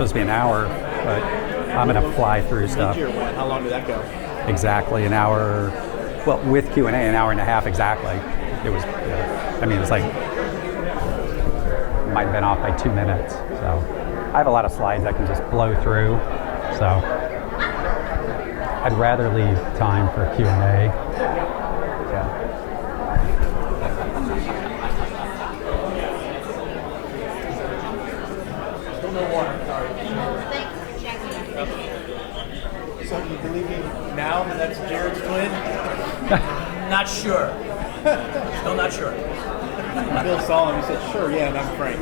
supposed to be an hour, but I'm going to fly through stuff. How long did that go? Exactly an hour. Well, with Q&A, an hour and a half exactly. It was, I mean, it was like, might have been off by 2 minutes. So I have a lot of slides I can just blow through. So I'd rather leave time for Q&A. Yeah. Still no water, sorry. So do you believe me now that that's Jared's twin? Not sure. Still not sure. Bill saw him, he said, sure, yeah, and I'm Frank.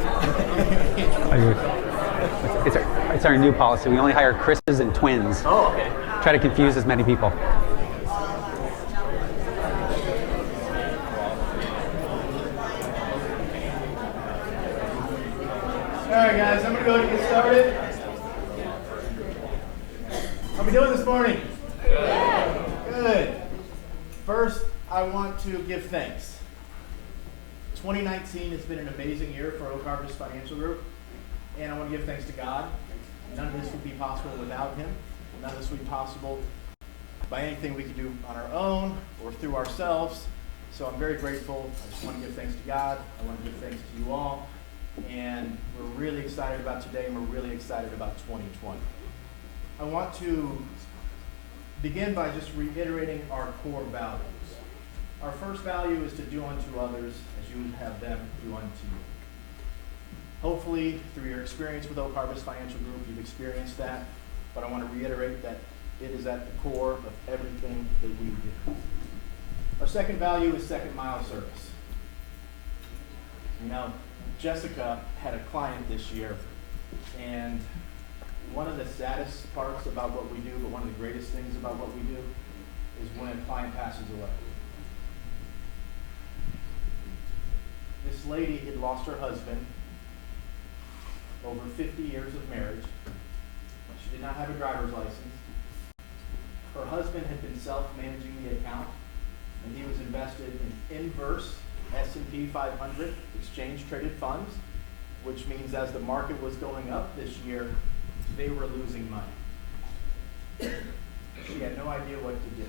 It's our new policy. We only hire Chris's and twins. Oh, okay. Try to confuse as many people. All right, guys, I'm going to go ahead and get started. How we doing this morning? Good. First, I want to give thanks. 2019 has been an amazing year for Oak Harvest Financial Group, and I want to give thanks to God. None of this would be possible without Him. None of this would be possible by anything we could do on our own or through ourselves. So I'm very grateful. I just want to give thanks to God. I want to give thanks to you all. And we're really excited about today, and we're really excited about 2020. I want to begin by just reiterating our core values. Our first value is to do unto others as you would have them do unto you. Hopefully, through your experience with Oak Harvest Financial Group, you've experienced that, but I want to reiterate that it is at the core of everything that we do. Our second value is second mile service. You know, Jessica had a client this year, and one of the saddest parts about what we do, but one of the greatest things about what we do, is when a client passes away. This lady had lost her husband over 50 years of marriage. She did not have a driver's license. Her husband had been self-managing the account, and he was invested in inverse S&P 500 exchange-traded funds, which means as the market was going up this year, they were losing money. She had no idea what to do.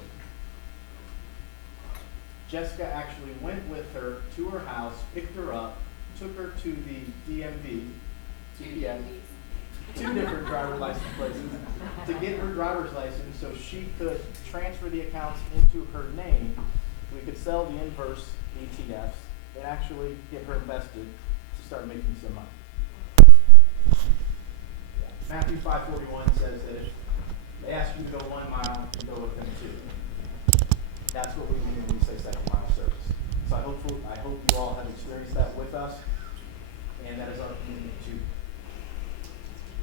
Jessica actually went with her to her house, picked her up, took her to the DMV, TDM, 2 different driver's license places, to get her driver's license so she could transfer the accounts into her name. We could sell the inverse ETFs and actually get her invested to start making some money. Matthew 5:41 says that if they ask you to go 1 mile, you go with them 2. That's what we mean when we say second mile service. So I hope you all have experienced that with us, and that is our commitment too.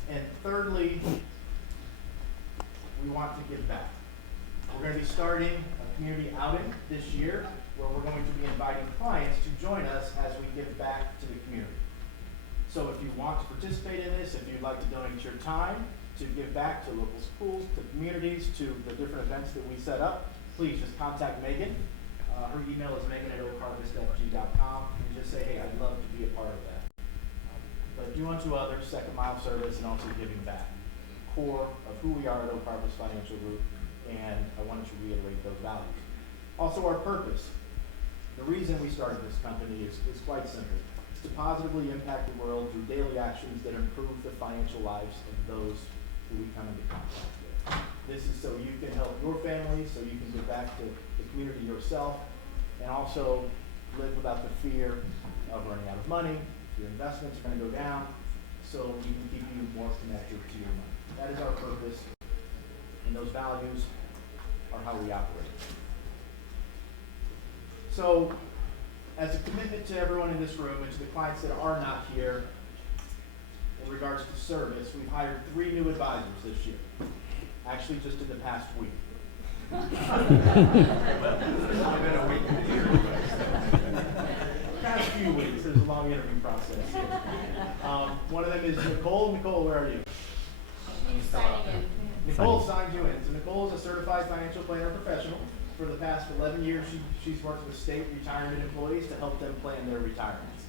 And thirdly, we want to give back. We're going to be starting a community outing this year where we're going to be inviting clients to join us as we give back to the community. So if you want to participate in this, if you'd like to donate your time to give back to local schools, to communities, to the different events that we set up, please just contact Megan. Her email is megan@oakharvestfg.com, and just say, hey, I'd love to be a part of that. But do unto others, second mile service, and also giving back. Core of who we are at Oak Harvest Financial Group, and I wanted to reiterate those values. Also our purpose. The reason we started this company is quite simple. It's to positively impact the world through daily actions that improve the financial lives of those who we come into contact with. This is so you can help your family, so you can give back to the community yourself, and also live without the fear of running out of money. Your investments are going to go down, so we can keep you more connected to your money. That is our purpose, and those values are how we operate. So, as a commitment to everyone in this room and to the clients that are not here, in regards to service, we've hired 3 new advisors this year. Actually, just in the past week. It's only been a week. Past few weeks. There's a long interview process. One of them is Nicole. Nicole, where are you? She's signing in. Nicole signed you in. So Nicole is a certified financial planner professional. For the past 11 years, she's worked with state retirement employees to help them plan their retirements.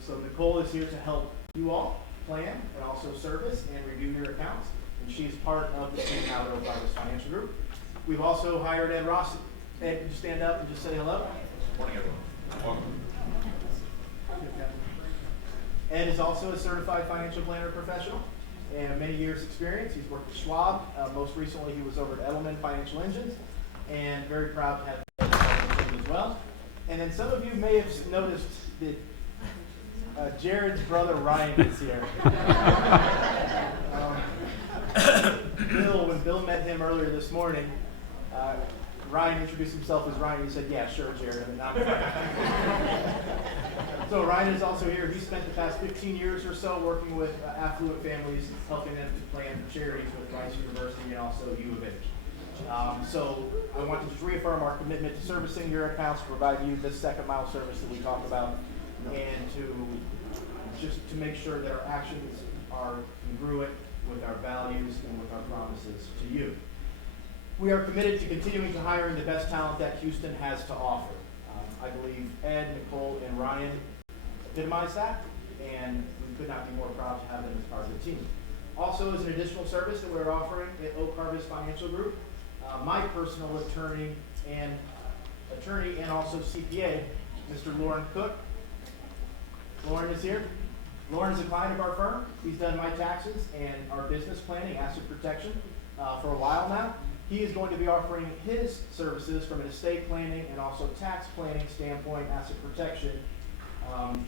So Nicole is here to help you all plan and also service and review your accounts. And she's part of the team now at Oak Harvest Financial Group. We've also hired Ed Rossi. Ed, could you stand up and just say hello? Morning, everyone. Ed is also a certified financial planner professional and many years experience. He's worked at Schwab. Most recently, he was over at Edelman Financial Engines, and very proud to have him as well. And then some of you may have noticed that Jared's brother Ryan is here. When Bill met him earlier this morning, Ryan introduced himself as Ryan. He said, "Yeah, sure, Jared." And I'm So Ryan is also here. He spent the past 15 years or so working with affluent families, helping them to plan charities with Rice University and also U of H. So I want to just reaffirm our commitment to servicing your accounts, to provide you this second mile service that we talk about, and to make sure that our actions are congruent with our values and with our promises to you. We are committed to continuing to hiring the best talent that Houston has to offer. I believe Ed, Nicole, and Ryan epitomize that, and we could not be more proud to have them as part of the team. Also, as an additional service that we're offering at Oak Harvest Financial Group, my personal attorney and also CPA, Mr. Lauren Cook. Lauren is here. Lauren is a client of our firm. He's done my taxes and our business planning, asset protection, for a while now. He is going to be offering his services from an estate planning and also tax planning standpoint, asset protection,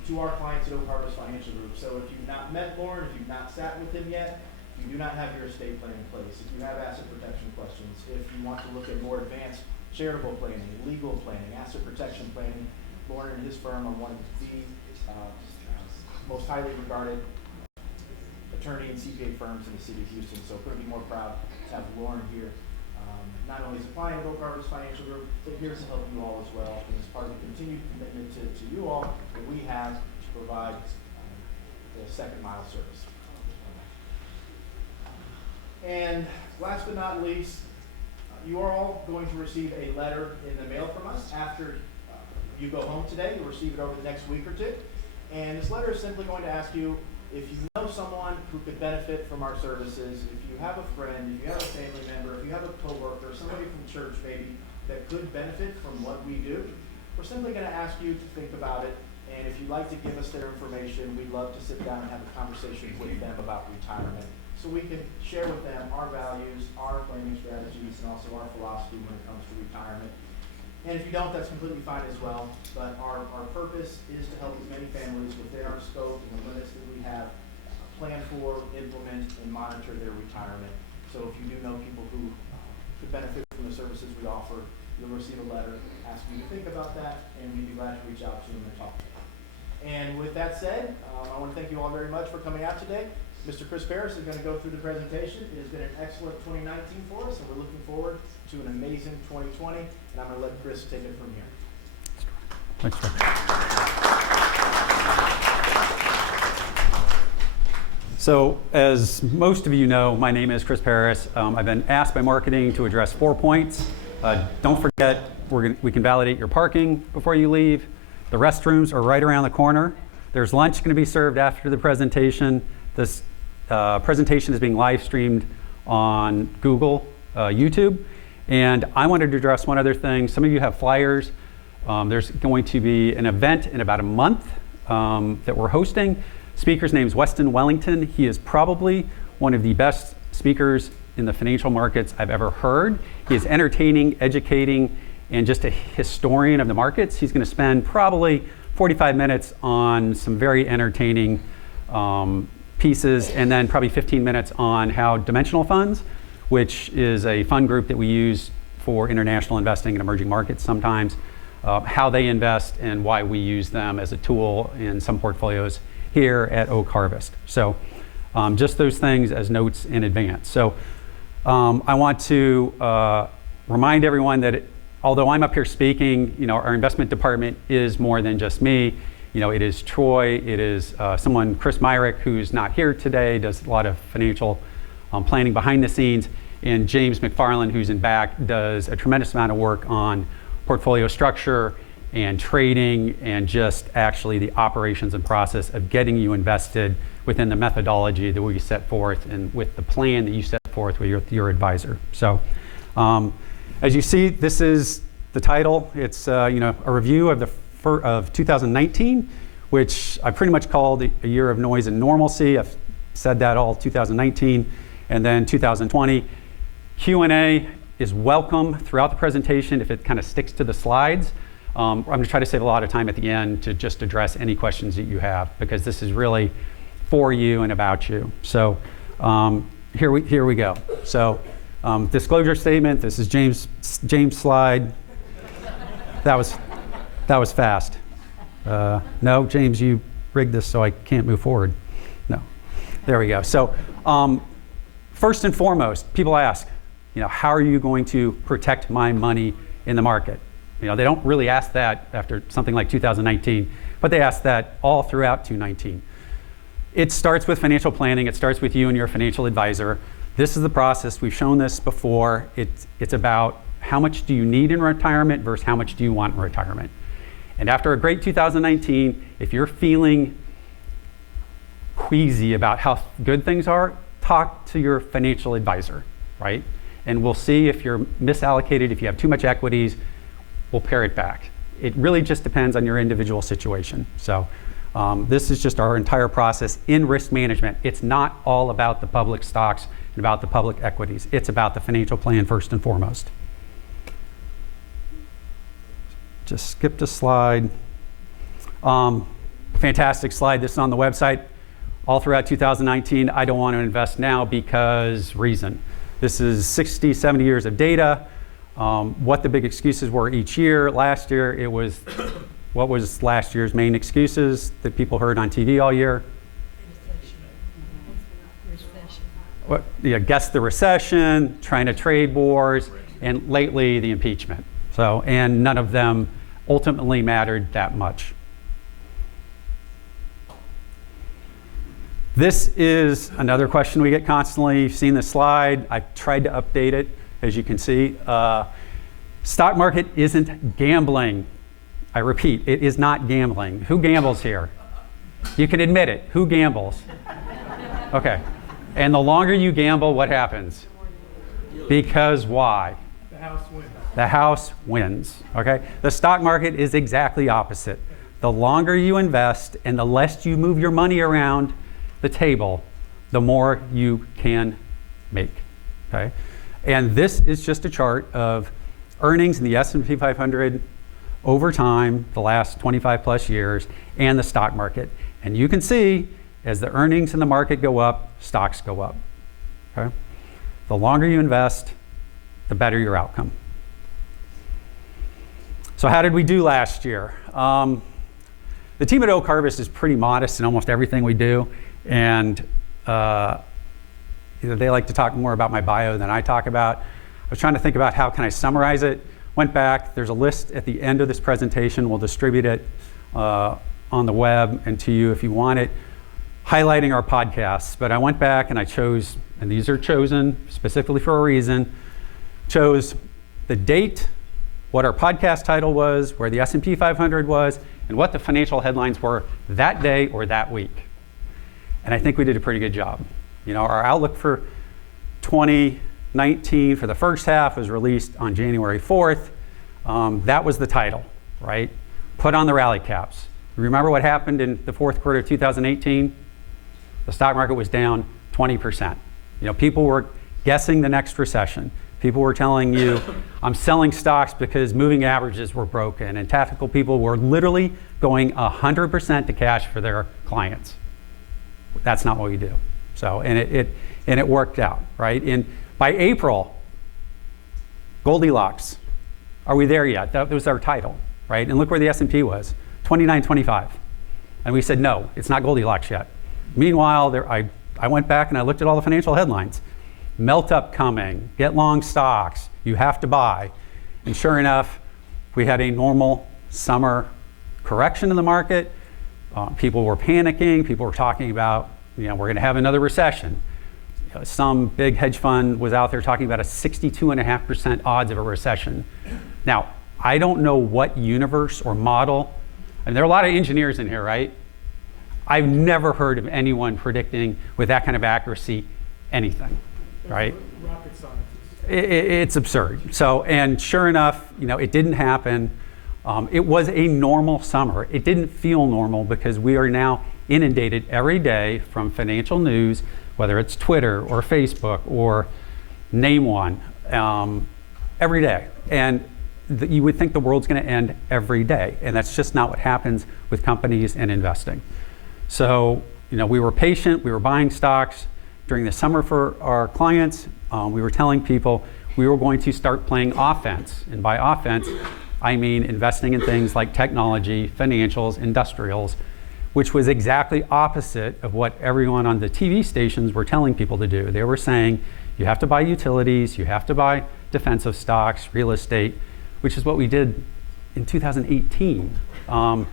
to our clients at Oak Harvest Financial Group. So if you've not met Lauren, if you've not sat with him yet, if you do not have your estate plan in place, if you have asset protection questions, if you want to look at more advanced charitable planning, legal planning, asset protection planning, Lauren and his firm are one of the most highly regarded attorney and CPA firms in the city of Houston. So couldn't be more proud to have Lauren here. Not only as a client of Oak Harvest Financial Group, but here to help you all as well, and as part of the continued commitment to you all that we have to provide the second mile service. And last but not least, you are all going to receive a letter in the mail from us after you go home today. You'll receive it over the next week or two. And this letter is simply going to ask you if you know someone who could benefit from our services, if you have a friend, if you have a family member, if you have a coworker, somebody from church maybe that could benefit from what we do, we're simply going to ask you to think about it. And if you'd like to give us their information, we'd love to sit down and have a conversation with them about retirement, so we can share with them our values, our planning strategies, and also our philosophy when it comes to retirement. And if you don't, that's completely fine as well. But our purpose is to help as many families within our scope and the limits that we have plan for, implement, and monitor their retirement. So if you do know people who could benefit from the services we offer, you'll receive a letter asking you to think about that, and we'd be glad to reach out to them and talk to them. And with that said, I want to thank you all very much for coming out today. Mr. Chris Perras is going to go through the presentation. It has been an excellent 2019 for us, and we're looking forward to an amazing 2020. And I'm going to let Chris take it from here. Thanks, Troy. So, as most of you know, my name is Chris Perras. I've been asked by marketing to address 4 points. Don't forget, we can validate your parking before you leave. The restrooms are right around the corner. There's lunch going to be served after the presentation. This presentation is being live streamed on Google, YouTube. And I wanted to address one other thing. Some of you have flyers. There's going to be an event in about a month that we're hosting. Speaker's name is Weston Wellington. He is probably one of the best speakers in the financial markets I've ever heard. He is entertaining, educating, and just a historian of the markets. He's going to spend probably 45 minutes on some very entertaining pieces, and then probably 15 minutes on how dimensional funds, which is a fund group that we use for international investing in emerging markets sometimes, how they invest and why we use them as a tool in some portfolios here at Oak Harvest. So just those things as notes in advance. So I want to remind everyone that although I'm up here speaking, our investment department is more than just me. It is Troy, it is someone, Chris Myrick, who's not here today, does a lot of financial planning behind the scenes, and James McFarland, who's in back, does a tremendous amount of work on portfolio structure and trading and just actually the operations and process of getting you invested within the methodology that we set forth and with the plan that you set forth with your advisor. So as you see, this is the title. It's a review of 2019, which I pretty much called a year of noise and normalcy. I've said that all 2019, and then 2020. Q&A is welcome throughout the presentation if it kind of sticks to the slides. I'm going to try to save a lot of time at the end to just address any questions that you have, because this is really for you and about you. So here we go. So disclosure statement. This is James' slide. That was fast. No, James, you rigged this so I can't move forward. No. There we go. So first and foremost, people ask, how are you going to protect my money in the market? They don't really ask that after something like 2019, but they ask that all throughout 2019. It starts with financial planning. It starts with you and your financial advisor. This is the process. We've shown this before. It's about how much do you need in retirement versus how much do you want in retirement. And after a great 2019, if you're feeling queasy about how good things are, talk to your financial advisor, right? And we'll see if you're misallocated, if you have too much equities, we'll pare it back. It really just depends on your individual situation. So this is just our entire process in risk management. It's not all about the public stocks and about the public equities. It's about the financial plan first and foremost. Just skipped a slide. Fantastic slide. This is on the website. All throughout 2019, I don't want to invest now because reason. This is 60, 70 years of data. What the big excuses were each year. Last year, it was, what was last year's main excuses that people heard on TV all year? Guess the recession, China trade wars, and lately the impeachment. So, and none of them ultimately mattered that much. This is another question we get constantly. You've seen this slide. I tried to update it, as you can see. Stock market isn't gambling. I repeat, it is not gambling. Who gambles here? You can admit it. Who gambles? Okay. And the longer you gamble, what happens? Because why? The house wins. The house wins, okay? The stock market is exactly opposite. The longer you invest and the less you move your money around the table, the more you can make, okay? And this is just a chart of earnings in the S&P 500 over time, the last 25 plus years, and the stock market. And you can see as the earnings in the market go up, stocks go up, okay? The longer you invest, the better your outcome. So how did we do last year? The team at Oak Harvest is pretty modest in almost everything we do. And they like to talk more about my bio than I talk about. I was trying to think about how can I summarize it. Went back, there's a list at the end of this presentation. We'll distribute it on the web and to you if you want it, highlighting our podcasts. But I went back and I chose, and these are chosen specifically for a reason, chose the date, what our podcast title was, where the S&P 500 was, and what the financial headlines were that day or that week. And I think we did a pretty good job. Our outlook for 2019 for the first half was released on January 4th. That was the title, right? Put on the rally caps. Remember what happened in the fourth quarter of 2018? The stock market was down 20%. People were guessing the next recession. People were telling you, I'm selling stocks because moving averages were broken, and tactical people were literally going 100% to cash for their clients. That's not what we do. So, and it worked out, right? And by April, Goldilocks, are we there yet? That was our title, right? And look where the S&P was, 29.25. And we said, no, it's not Goldilocks yet. Meanwhile, I went back and I looked at all the financial headlines. Melt up coming, get long stocks, you have to buy. And sure enough, we had a normal summer correction in the market. People were panicking. People were talking about, we're going to have another recession. Some big hedge fund was out there talking about a 62.5% odds of a recession. Now, I don't know what universe or model, and there are a lot of engineers in here, right? I've never heard of anyone predicting with that kind of accuracy anything, right? Rocket scientists. It's absurd. So, and sure enough, it didn't happen. It was a normal summer. It didn't feel normal because we are now inundated every day from financial news, whether it's Twitter or Facebook or name one, every day. And you would think the world's going to end every day, and that's just not what happens with companies and investing. So, we were patient. We were buying stocks during the summer for our clients. We were telling people we were going to start playing offense, and by offense, I mean investing in things like technology, financials, industrials, which was exactly opposite of what everyone on the TV stations were telling people to do. They were saying, you have to buy utilities, you have to buy defensive stocks, real estate, which is what we did in 2018. As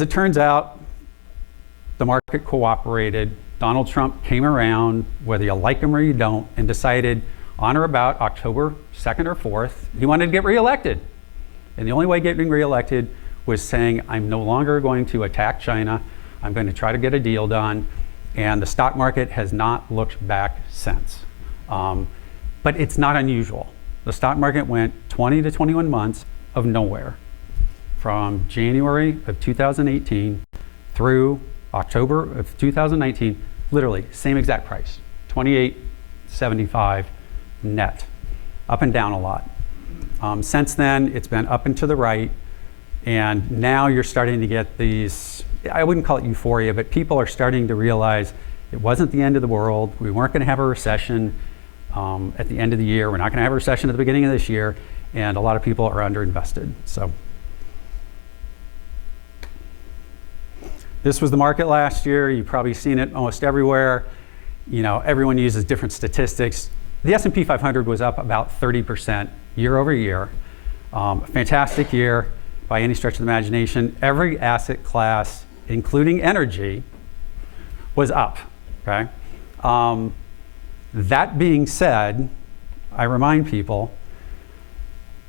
it turns out, the market cooperated. Donald Trump came around, whether you like him or you don't, and decided on or about October 2nd or 4th, he wanted to get reelected. And the only way getting reelected was saying, I'm no longer going to attack China. I'm going to try to get a deal done. And the stock market has not looked back since. But it's not unusual. The stock market went 20 to 21 months of nowhere from January of 2018 through October of 2019, literally same exact price, $28.75 net, up and down a lot. Since then, it's been up and to the right, and now you're starting to get these, I wouldn't call it euphoria, but people are starting to realize it wasn't the end of the world. We weren't going to have a recession at the end of the year. We're not going to have a recession at the beginning of this year, and a lot of people are underinvested. So this was the market last year. You've probably seen it almost everywhere. Everyone uses different statistics. The S&P 500 was up about 30% year over year. Fantastic year by any stretch of the imagination. Every asset class, including energy, was up, okay? That being said, I remind people,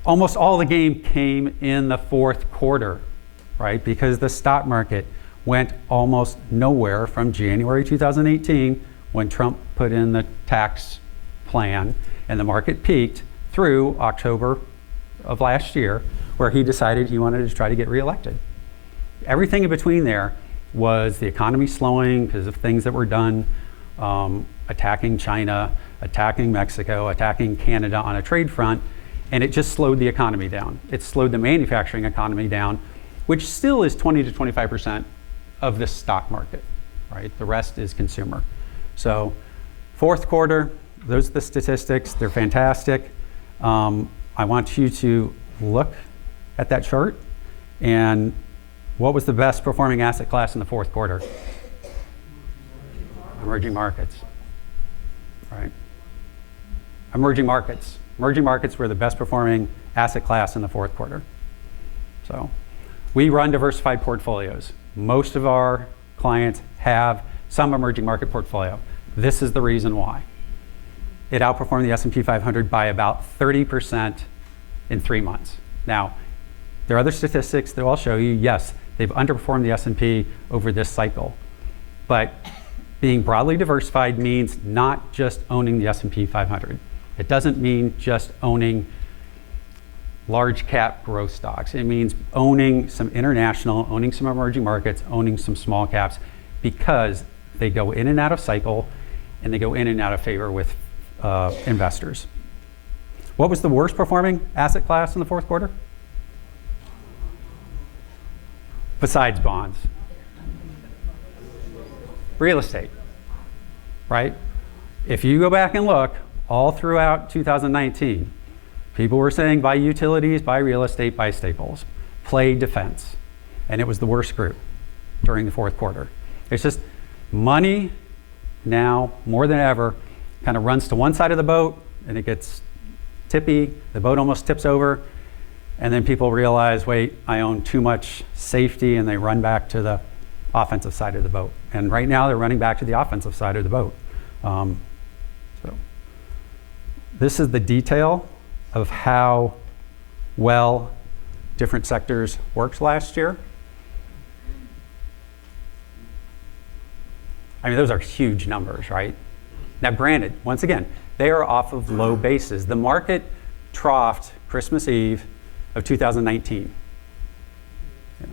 almost all the gain came in the fourth quarter, right? Because the stock market went almost nowhere from January 2018, when Trump put in the tax plan and the market peaked, through October of last year, where he decided he wanted to try to get reelected. Everything in between there was the economy slowing because of things that were done, attacking China, attacking Mexico, attacking Canada on a trade front, and it just slowed the economy down. It slowed the manufacturing economy down, which still is 20 to 25% of the stock market, right? The rest is consumer. So fourth quarter, those are the statistics. They're fantastic. I want you to look at that chart, and what was the best performing asset class in the fourth quarter? Emerging markets, right? Emerging markets. Emerging markets were the best performing asset class in the fourth quarter. So we run diversified portfolios. Most of our clients have some emerging market portfolio. This is the reason why. It outperformed the S&P 500 by about 30% in 3 months. Now, there are other statistics that I'll show you. Yes, they've underperformed the S&P over this cycle. But being broadly diversified means not just owning the S&P 500. It doesn't mean just owning large cap growth stocks. It means owning some international, owning some emerging markets, owning some small caps, because they go in and out of cycle, and they go in and out of favor with investors. What was the worst performing asset class in the fourth quarter? Besides bonds. Real estate, right? If you go back and look, all throughout 2019, people were saying buy utilities, buy real estate, buy staples, play defense. And it was the worst group during the fourth quarter. It's just money now, more than ever, kind of runs to one side of the boat, and it gets tippy, the boat almost tips over, and then people realize, wait, I own too much safety, and they run back to the offensive side of the boat. And right now they're running back to the offensive side of the boat. So this is the detail of how well different sectors worked last year. I mean, those are huge numbers, right? Now, granted, once again, they are off of low bases. The market troughed Christmas Eve of 2019. It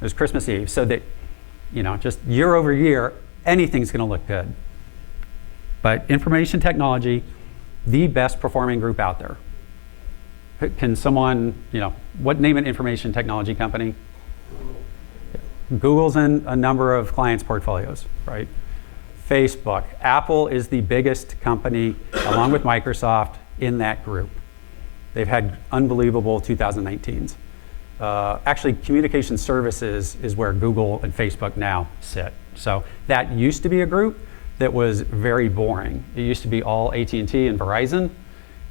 was Christmas Eve, so that, just year over year, anything's going to look good. But information technology, the best performing group out there. Can someone, name an information technology company? Google's in a number of clients' portfolios, right? Facebook. Apple is the biggest company, along with Microsoft, in that group. They've had unbelievable 2019s. Actually, communication services is where Google and Facebook now sit. So that used to be a group that was very boring. It used to be all AT&T and Verizon,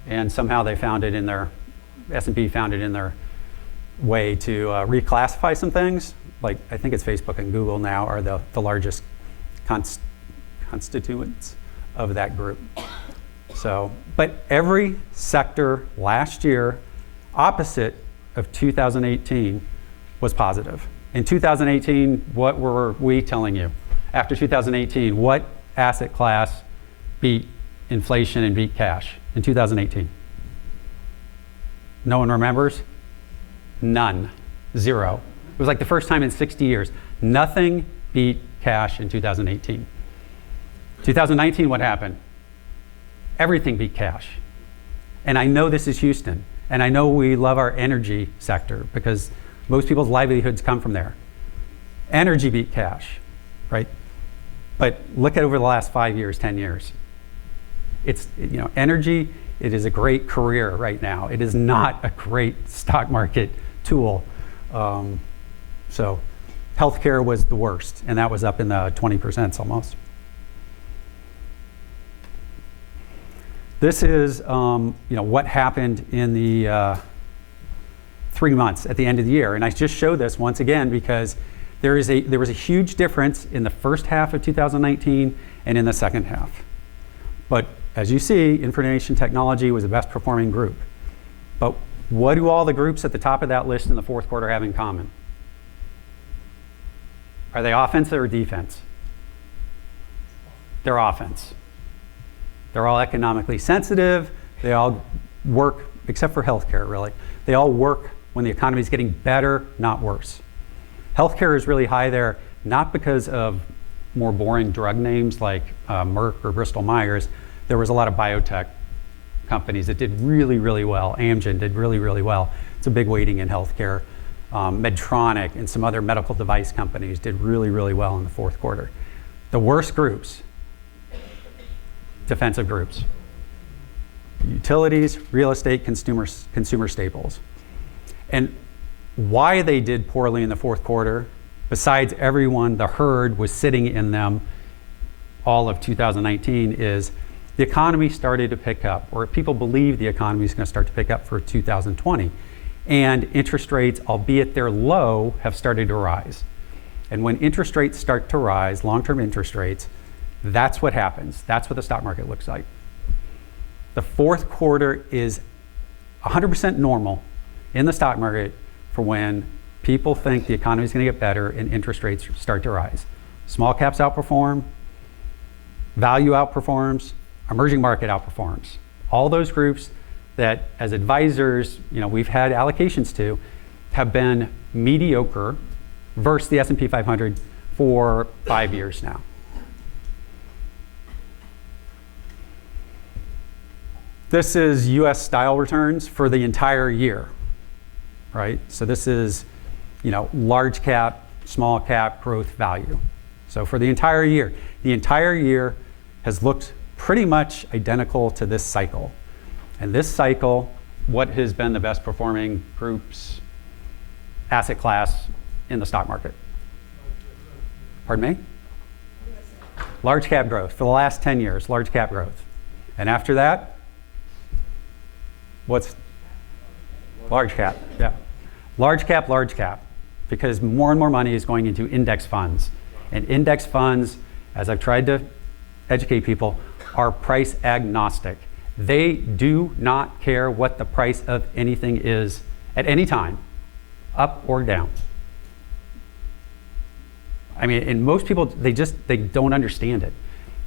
and somehow they found it in their, S&P found it in their way to reclassify some things. Like, I think it's Facebook and Google now are the largest constituents of that group. So, but every sector last year, opposite of 2018, was positive. In 2018, what were we telling you? After 2018, what asset class beat inflation and beat cash in 2018? No one remembers? None. Zero. It was like the first time in 60 years. Nothing beat cash in 2018. 2019, what happened? Everything beat cash. And I know this is Houston, and I know we love our energy sector because most people's livelihoods come from there. Energy beat cash, right? But look at over the last 5 years, 10 years. It's, energy, it is a great career right now. It is not a great stock market tool. So healthcare was the worst, and that was up in the 20% almost. This is what happened in the 3 months at the end of the year. And I just show this once again because there was a huge difference in the first half of 2019 and in the second half. But as you see, information technology was the best performing group. But what do all the groups at the top of that list in the fourth quarter have in common? Are they offense or defense? They're offense. They're all economically sensitive. They all work, except for healthcare, really. They all work when the economy is getting better, not worse. Healthcare is really high there, not because of more boring drug names like Merck or Bristol Myers. There was a lot of biotech companies that did really, really well. Amgen did really, really well. It's a big weighting in healthcare. Medtronic and some other medical device companies did really, really well in the fourth quarter. The worst groups, defensive groups. Utilities, real estate, consumer staples. And why they did poorly in the fourth quarter, besides everyone, the herd was sitting in them all of 2019, is the economy started to pick up, or people believe the economy is going to start to pick up for 2020. And interest rates, albeit they're low, have started to rise. And when interest rates start to rise, long-term interest rates, that's what happens. That's what the stock market looks like. The fourth quarter is 100% normal in the stock market for when people think the economy is going to get better and interest rates start to rise. Small caps outperform, value outperforms, emerging market outperforms. All those groups that as advisors, we've had allocations to have been mediocre versus the S&P 500 for 5 years now. This is US style returns for the entire year, right? So this is, large cap, small cap, growth value. So for the entire year has looked pretty much identical to this cycle. And this cycle, what has been the best performing groups, asset class in the stock market? Pardon me? Large cap growth. For the last 10 years, large cap growth. And after that, what's large cap? Yeah. Large cap, because more and more money is going into index funds. And index funds, as I've tried to educate people, are price agnostic. They do not care what the price of anything is at any time, up or down. I mean, and most people, they don't understand it.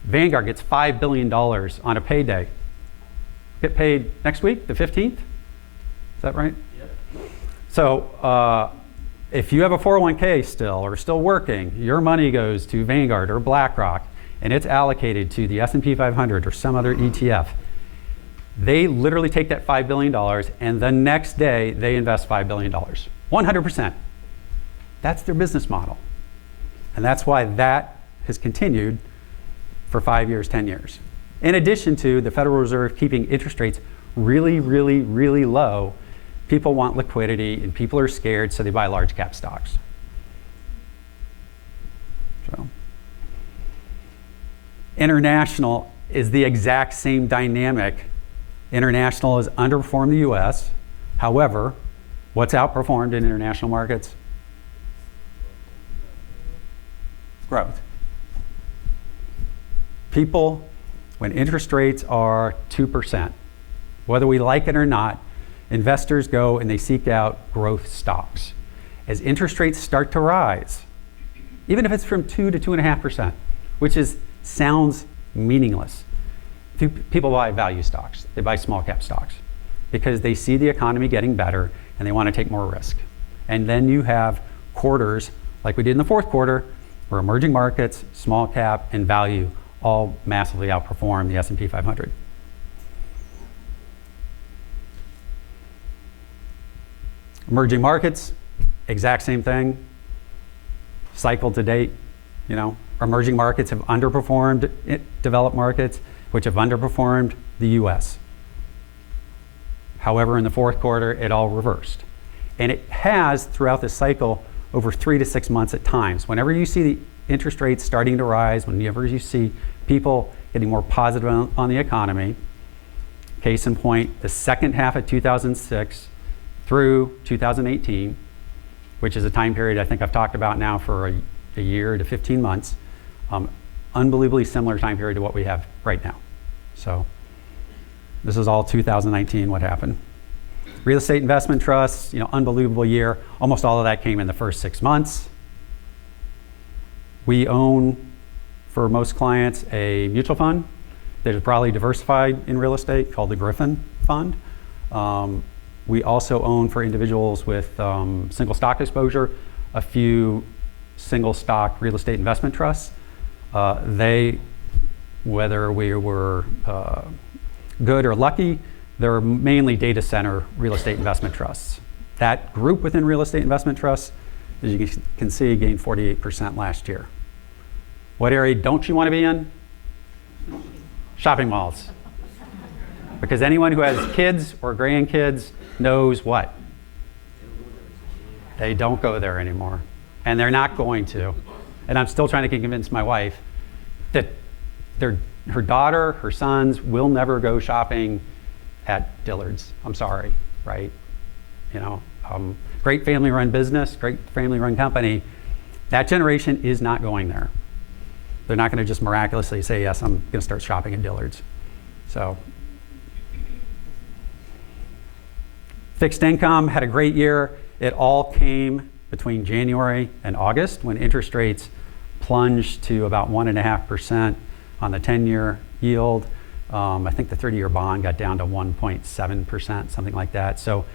Vanguard gets $5 billion on a payday. Get paid next week, the 15th? Is that right? Yep. So if you have a 401k still or still working, your money goes to Vanguard or BlackRock, and it's allocated to the S&P 500 or some other ETF. They literally take that $5 billion, and the next day they invest $5 billion, 100%. That's their business model. And that's why that has continued for 5 years, 10 years. In addition to the Federal Reserve keeping interest rates really, really, really low, people want liquidity and people are scared, so they buy large cap stocks. So, international is the exact same dynamic. International has underperformed the US. However, what's outperformed in international markets? Growth. People, when interest rates are 2%, whether we like it or not, investors go and they seek out growth stocks. As interest rates start to rise, even if it's from 2 to 2.5%, which sounds meaningless, people buy value stocks. They buy small cap stocks because they see the economy getting better and they want to take more risk. And then you have quarters like we did in the fourth quarter where emerging markets, small cap, and value all massively outperform the S&P 500. Emerging markets, exact same thing. Cycle to date, emerging markets have underperformed developed markets, which have underperformed the US. However, in the fourth quarter, it all reversed. And it has throughout this cycle over 3 to 6 months at times. Whenever you see the interest rates starting to rise, whenever you see people getting more positive on the economy, case in point, the second half of 2006 through 2018, which is a time period I think I've talked about now for a year to 15 months, unbelievably similar time period to what we have right now. So this is all 2019 what happened. Real estate investment trusts, unbelievable year. Almost all of that came in the first 6 months. We own, for most clients, a mutual fund that is broadly diversified in real estate called the Griffin Fund. We also own for individuals with single stock exposure, a few single stock real estate investment trusts. Whether we were good or lucky, they're mainly data center real estate investment trusts. That group within real estate investment trusts, as you can see, gained 48% last year. What area don't you want to be in? Shopping malls. Because anyone who has kids or grandkids knows what? They don't go there anymore. And they're not going to. And I'm still trying to convince my wife that her daughter, her sons will never go shopping at Dillard's. I'm sorry, right? Great family-run business, great family-run company. That generation is not going there. They're not going to just miraculously say, yes, I'm going to start shopping at Dillard's. So, fixed income had a great year. It all came between January and August when interest rates plunged to about 1.5% on the 10-year yield. I think the 30-year bond got down to 1.7%, something like that. So,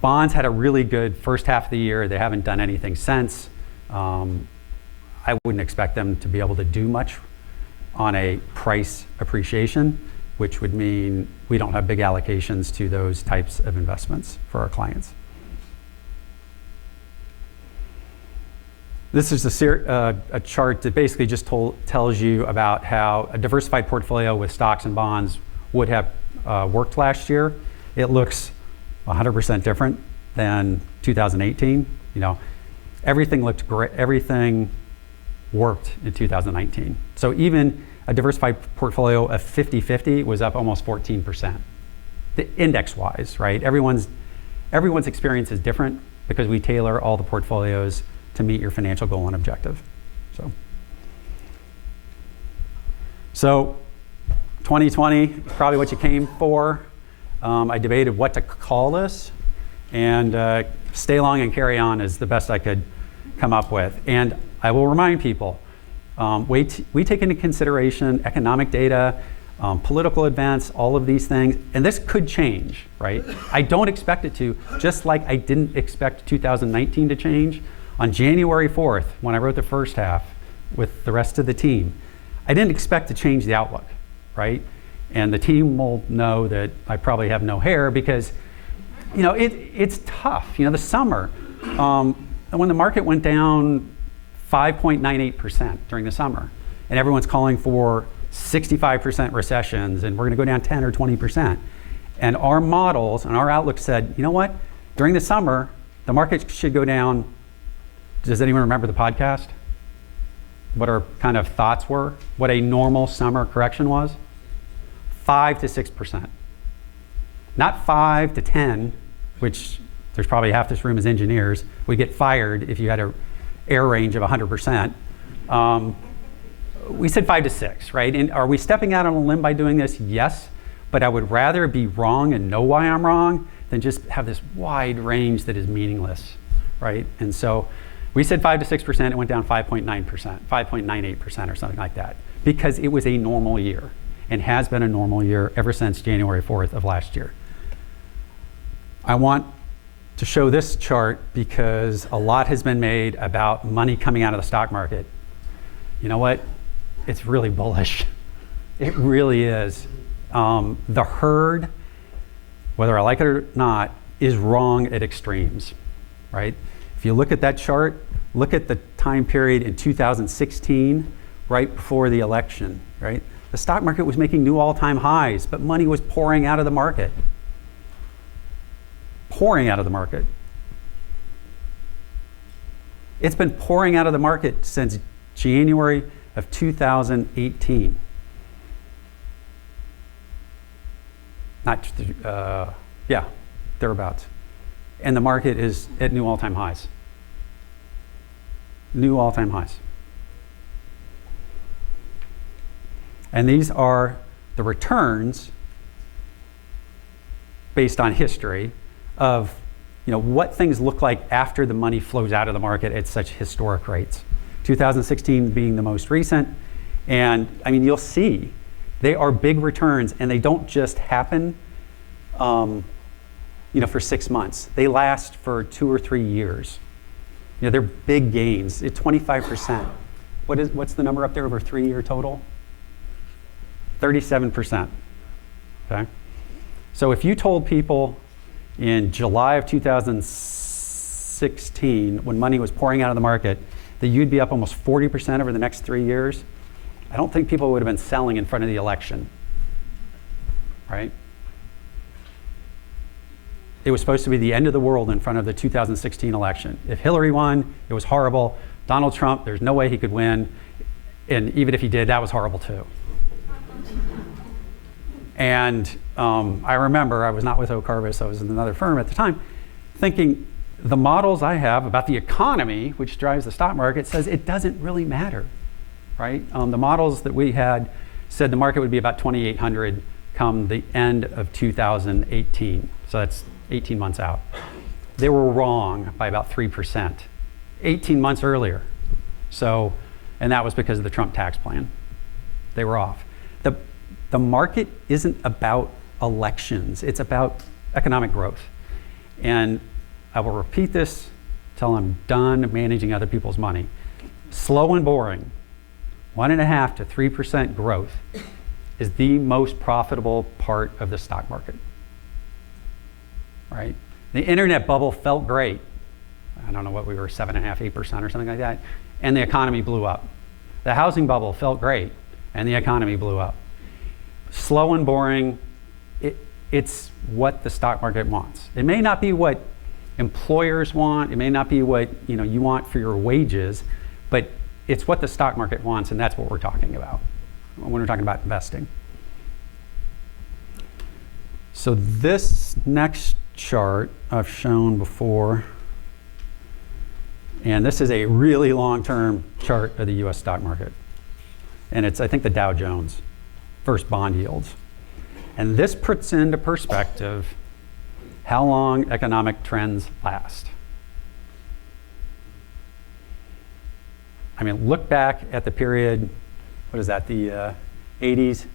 bonds had a really good first half of the year. They haven't done anything since. I wouldn't expect them to be able to do much on a price appreciation, which would mean we don't have big allocations to those types of investments for our clients. This is a chart that basically just tells you about how a diversified portfolio with stocks and bonds would have worked last year. It looks 100% different than 2018. Everything looked great. Everything worked in 2019. So even a diversified portfolio of 50-50 was up almost 14%. The index-wise, right? Everyone's experience is different because we tailor all the portfolios to meet your financial goal and objective. So 2020 is probably what you came for. I debated what to call this, and stay long and carry on is the best I could come up with. And I will remind people, we take into consideration economic data, political events, all of these things, and this could change, right? I don't expect it to, just like I didn't expect 2019 to change. On January 4th, when I wrote the first half with the rest of the team, I didn't expect to change the outlook, right? And the team will know that I probably have no hair because, you know, it's tough. You know, the summer, when the market went down 5.98% during the summer, and everyone's calling for 65% recessions, and we're going to go down 10 or 20%. And our models and our outlook said, you know what? During the summer, the market should go down. Does anyone remember the podcast? What our kind of thoughts were? What a normal summer correction was? 5 to 6%. Not 5 to 10, which there's probably half this room is engineers. We get fired if you had an air range of 100%. We said 5 to 6, right? And are we stepping out on a limb by doing this? Yes, but I would rather be wrong and know why I'm wrong than just have this wide range that is meaningless, right? And so we said 5 to 6%, it went down 5.9%, 5.98% or something like that, because it was a normal year and has been a normal year ever since January 4th of last year. I want to show this chart because a lot has been made about money coming out of the stock market. You know what? It's really bullish. It really is. The herd, whether I like it or not, is wrong at extremes, right? If you look at that chart, look at the time period in 2016, right before the election, right? The stock market was making new all-time highs, but money was pouring out of the market. Pouring out of the market. It's been pouring out of the market since January of 2018. Yeah, thereabouts. And the market is at new all-time highs. New all-time highs. And these are the returns based on history of, you know, what things look like after the money flows out of the market at such historic rates. 2016 being the most recent. And I mean, you'll see they are big returns, and they don't just happen you know, for 6 months. They last for 2 or 3 years. You know, they're big gains. It's 25%. What's the number up there over 3-year total? 37%. Okay. So if you told people in July of 2016, when money was pouring out of the market, that you'd be up almost 40% over the next 3 years, I don't think people would have been selling in front of the election, right? It was supposed to be the end of the world in front of the 2016 election. If Hillary won, it was horrible. Donald Trump, there's no way he could win. And even if he did, that was horrible too. And I remember, I was not with Ocarvis, I was in another firm at the time, thinking the models I have about the economy, which drives the stock market, says it doesn't really matter, right? The models that we had said the market would be about 2,800 come the end of 2018. So that's 18 months out. They were wrong by about 3%, 18 months earlier. So, and that was because of the Trump tax plan. They were off. The market isn't about elections, it's about economic growth. And I will repeat this till I'm done managing other people's money. Slow and boring, 1.5 to 3% growth is the most profitable part of the stock market, right? The internet bubble felt great. I don't know what we were, 7.5, 8% or something like that. And the economy blew up. The housing bubble felt great and the economy blew up. Slow and boring, it's what the stock market wants. It may not be what employers want, it may not be what you want for your wages, but it's what the stock market wants, and that's what we're talking about when we're talking about investing. So this next chart I've shown before, and this is a really long-term chart of the US stock market. And it's, I think, the Dow Jones versus bond yields. And this puts into perspective how long economic trends last. I mean, look back at the period, what is that, the 80s?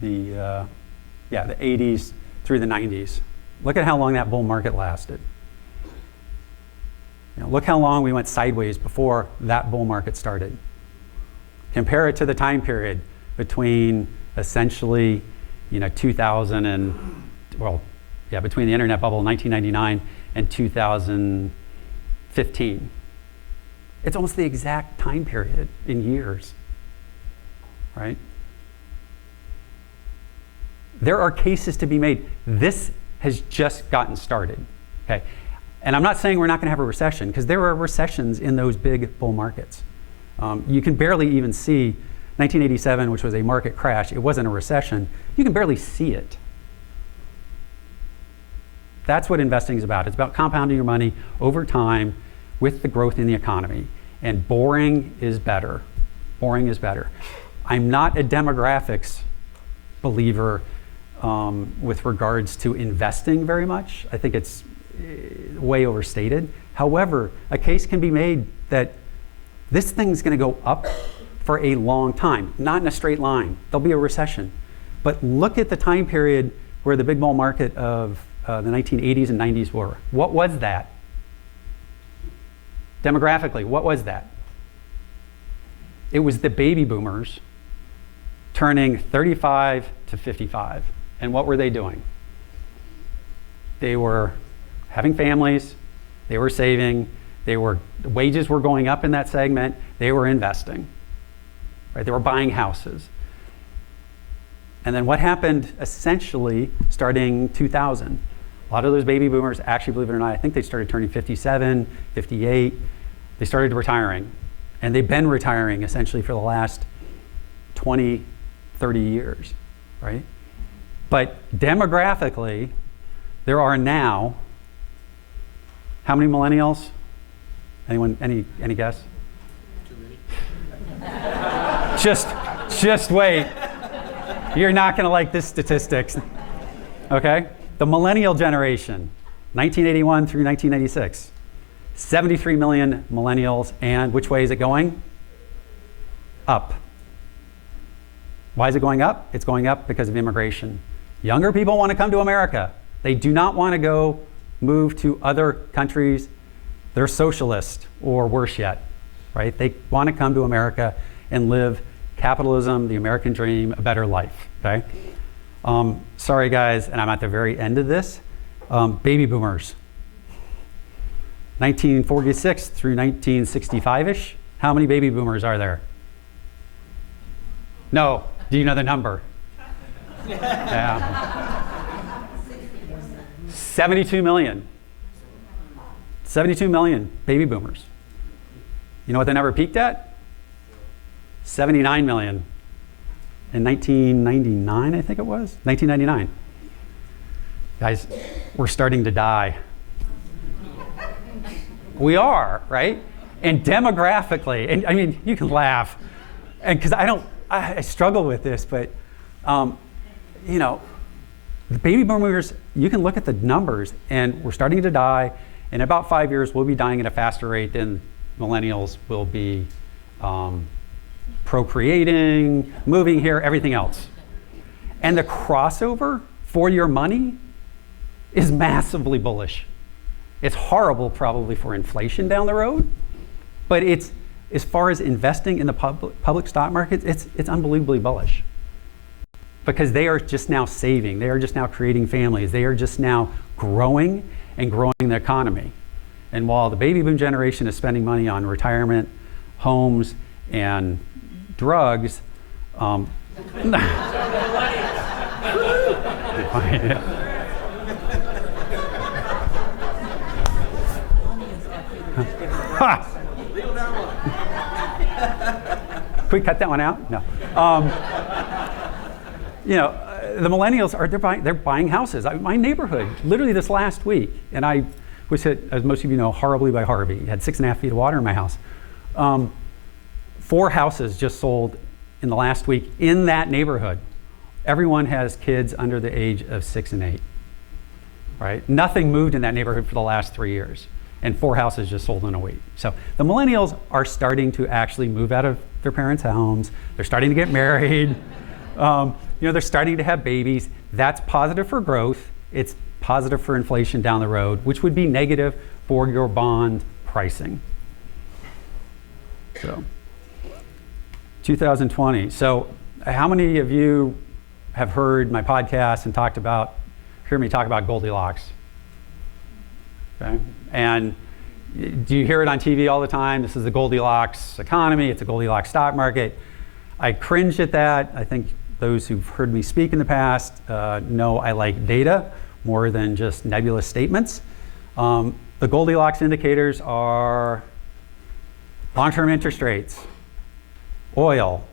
The 80s through the 90s. Look at how long that bull market lasted. Look how long we went sideways before that bull market started. Compare it to the time period between essentially, 2000 and, between the internet bubble in 1999 and 2015. It's almost the exact time period in years, right? There are cases to be made. This has just gotten started, okay? And I'm not saying we're not going to have a recession, because there are recessions in those big bull markets. You can barely even see 1987, which was a market crash. It wasn't a recession. You can barely see it. That's what investing is about. It's about compounding your money over time with the growth in the economy. And boring is better. Boring is better. I'm not a demographics believer with regards to investing very much. I think it's way overstated. However, a case can be made that this thing's going to go up for a long time, not in a straight line. There'll be a recession. But look at the time period where the big bull market of the 1980s and 90s were. What was that? Demographically, what was that? It was the baby boomers turning 35 to 55. And what were they doing? They were having families, they were saving, wages were going up in that segment, they were investing, right? They were buying houses. And then what happened essentially starting 2000? A lot of those baby boomers, actually, believe it or not, I think they started turning 57, 58. They started retiring. And they've been retiring essentially for the last 20, 30 years, right? But demographically, there are now, how many millennials? Anyone, any guess? Too many. Just wait. You're not going to like this statistics. Okay? The millennial generation, 1981 through 1996, 73 million millennials, and which way is it going? Up. Why is it going up? It's going up because of immigration. Younger people want to come to America. They do not want to go move to other countries. They're socialist or worse yet, right? They want to come to America and live capitalism, the American dream, a better life, okay? Sorry guys, and I'm at the very end of this. Baby boomers, 1946 through 1965-ish. How many baby boomers are there? No, do you know the number? Yeah. 72 million. 72 million baby boomers. You know what the number peaked at? 79 million. In 1999, I think it was? 1999. Guys, we're starting to die. We are, right? And demographically, and I mean, you can laugh, and because I struggle with this, but the baby boomers, you can look at the numbers, and we're starting to die. In about 5 years, we'll be dying at a faster rate than millennials will be procreating, moving here, everything else. And the crossover for your money is massively bullish. It's horrible probably for inflation down the road, but it's, as far as investing in the public stock markets, it's unbelievably bullish. Because they are just now saving, they are just now creating families, they are just now growing and growing the economy. And while the baby boom generation is spending money on retirement, homes, and drugs, Can we cut that one out? No. The millennials they're buying houses. My neighborhood, literally this last week, and I was hit, as most of you know, horribly by Harvey. Had 6.5 feet of water in my house. 4 houses just sold in the last week in that neighborhood. Everyone has kids under the age of 6 and 8. right? Nothing moved in that neighborhood for the last 3 years, and 4 houses just sold in a week. So the millennials are starting to actually move out of their parents' homes. They're starting to get married. They're starting to have babies. That's positive for growth. It's positive for inflation down the road, which would be negative for your bond pricing. So 2020. So how many of you have heard my podcast and hear me talk about Goldilocks? Okay. And do you hear it on TV all the time? This is the Goldilocks economy. It's a Goldilocks stock market. I cringe at that. I think those who've heard me speak in the past know I like data more than just nebulous statements. The Goldilocks indicators are long-term interest rates, oil,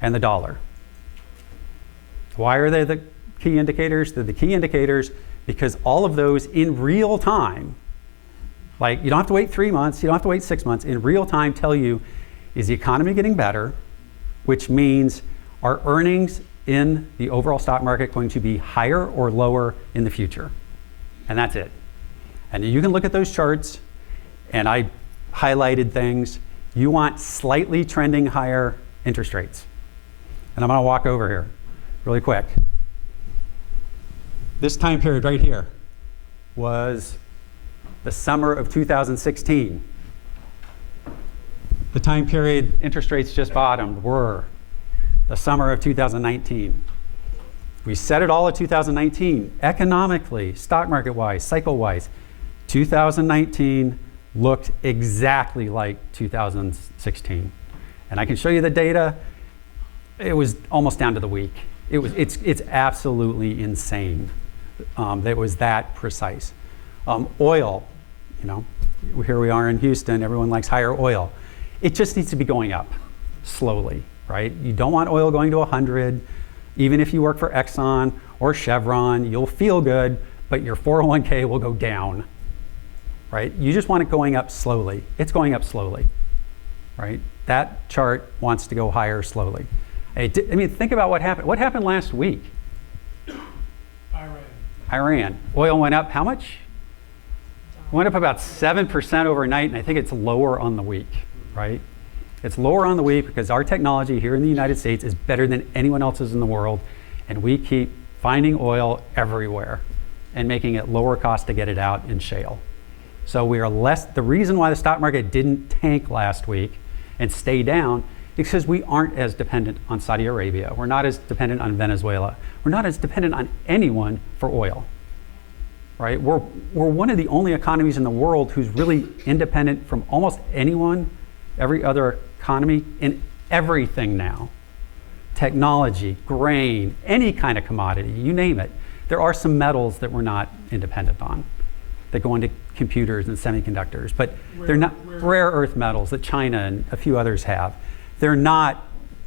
and the dollar. Why are they the key indicators? They're the key indicators because all of those in real time, like you don't have to wait 3 months, you don't have to wait 6 months, in real time tell you, is the economy getting better? Which means are earnings in the overall stock market going to be higher or lower in the future? And that's it. And you can look at those charts, and I highlighted things. You want slightly trending higher interest rates. And I'm going to walk over here really quick. This time period right here was the summer of 2016. The time period interest rates just bottomed were the summer of 2019. We set it all at 2019, economically, stock market-wise, cycle-wise. 2019 looked exactly like 2016. And I can show you the data. It was almost down to the week. It's absolutely insane that it was that precise. Oil, here we are in Houston, everyone likes higher oil. It just needs to be going up slowly, right? You don't want oil going to 100. Even if you work for Exxon or Chevron, you'll feel good, but your 401k will go down, right? You just want it going up slowly. It's going up slowly, right? That chart wants to go higher slowly. Think about what happened. What happened last week? Iran. Oil went up how much? Went up about 7% overnight, and I think it's lower on the week, right? It's lower on the week because our technology here in the United States is better than anyone else's in the world, and we keep finding oil everywhere and making it lower cost to get it out in shale. So we are less, the reason why the stock market didn't tank last week and stay down is because we aren't as dependent on Saudi Arabia. We're not as dependent on Venezuela. We're not as dependent on anyone for oil, right? We're one of the only economies in the world who's really independent from almost anyone, every other economy in everything now. Technology, grain, any kind of commodity, you name it. There are some metals that we're not independent on that go into computers and semiconductors, but they're not rare earth metals that China and a few others have. They're not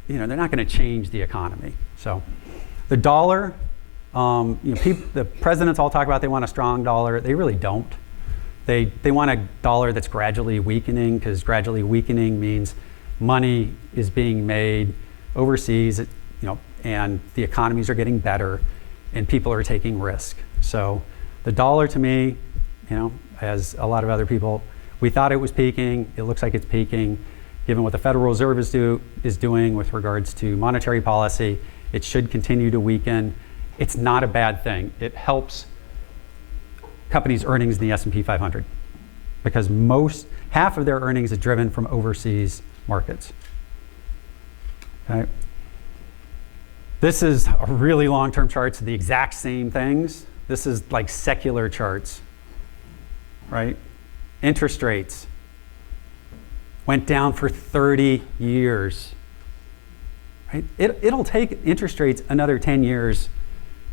going to change the economy. So the dollar, the presidents all talk about they want a strong dollar. They really don't. They want a dollar that's gradually weakening, because gradually weakening means money is being made overseas, and the economies are getting better, and people are taking risk. So the dollar, to me, as a lot of other people, we thought it was peaking. It looks like it's peaking. Given what the Federal Reserve is doing with regards to monetary policy, it should continue to weaken. It's not a bad thing. It helps companies' earnings in the S&P 500 because half of their earnings is driven from overseas markets. Okay. This is a really long-term charts of the exact same things. This is like secular charts, right? Interest rates went down for 30 years. Right? It'll take interest rates another 10 years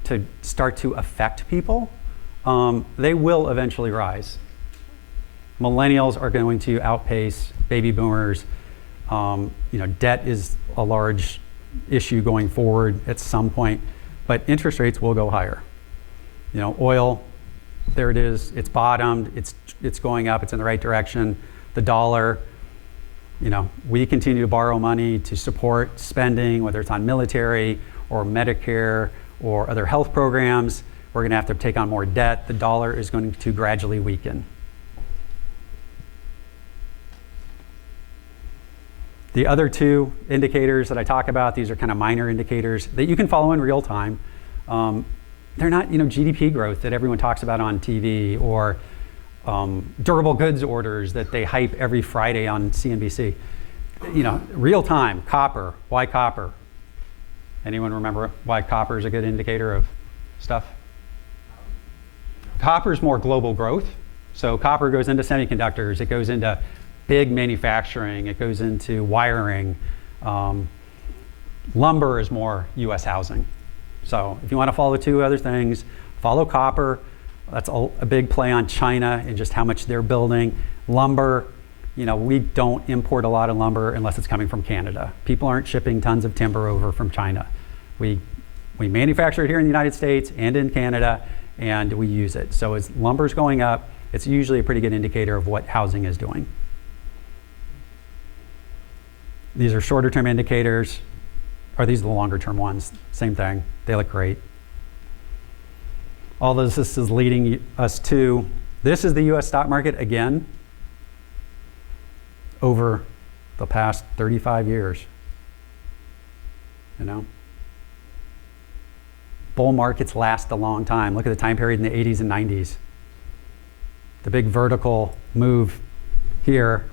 to start to affect people. They will eventually rise. Millennials are going to outpace baby boomers. Debt is a large issue going forward at some point, but interest rates will go higher. Oil, there it is. It's bottomed. It's going up. It's in the right direction. The dollar, we continue to borrow money to support spending, whether it's on military or Medicare or other health programs. We're going to have to take on more debt. The dollar is going to gradually weaken. The other two indicators that I talk about, these are kind of minor indicators that you can follow in real time. They're not, GDP growth that everyone talks about on TV, or durable goods orders that they hype every Friday on CNBC. Real time, copper. Why copper? Anyone remember why copper is a good indicator of stuff? Copper is more global growth. So copper goes into semiconductors, it goes into big manufacturing, it goes into wiring. Lumber is more US housing. So if you want to follow two other things, follow copper. That's a big play on China and just how much they're building. Lumber, we don't import a lot of lumber unless it's coming from Canada. People aren't shipping tons of timber over from China. We manufacture it here in the United States and in Canada, and we use it. So as lumber's going up, it's usually a pretty good indicator of what housing is doing. These are shorter term indicators. Or these are the longer term ones? Same thing. They look great. All this is leading us to, this is the US stock market again over the past 35 years. Bull markets last a long time. Look at the time period in the 80s and 90s. The big vertical move here,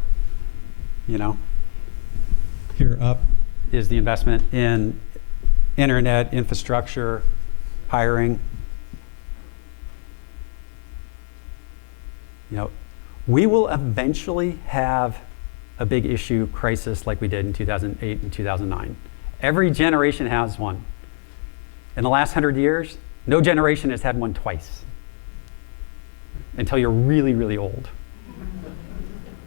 here up is the investment in internet infrastructure, hiring. We will eventually have a big issue crisis like we did in 2008 and 2009. Every generation has one. In the last 100 years, no generation has had one twice until you're really, really old.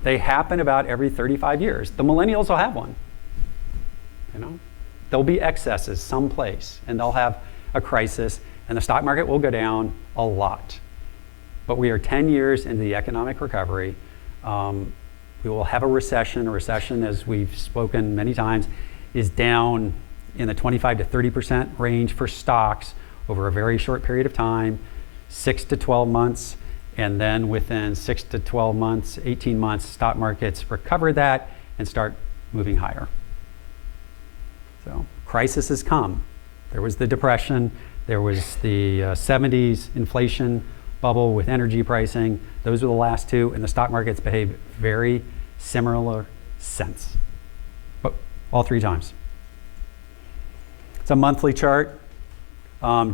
They happen about every 35 years. The millennials will have one. There'll be excesses someplace, and they'll have a crisis, and the stock market will go down a lot. But we are 10 years into the economic recovery. We will have a recession. A recession, as we've spoken many times, is down in the 25 to 30% range for stocks over a very short period of time, 6 to 12 months, and then within 6 to 12 months, 18 months, stock markets recover that and start moving higher. So crisis has come. There was the Depression, there was the 70s inflation bubble with energy pricing. Those were the last two, and the stock markets behaved very similar since, but all three times. It's a monthly chart,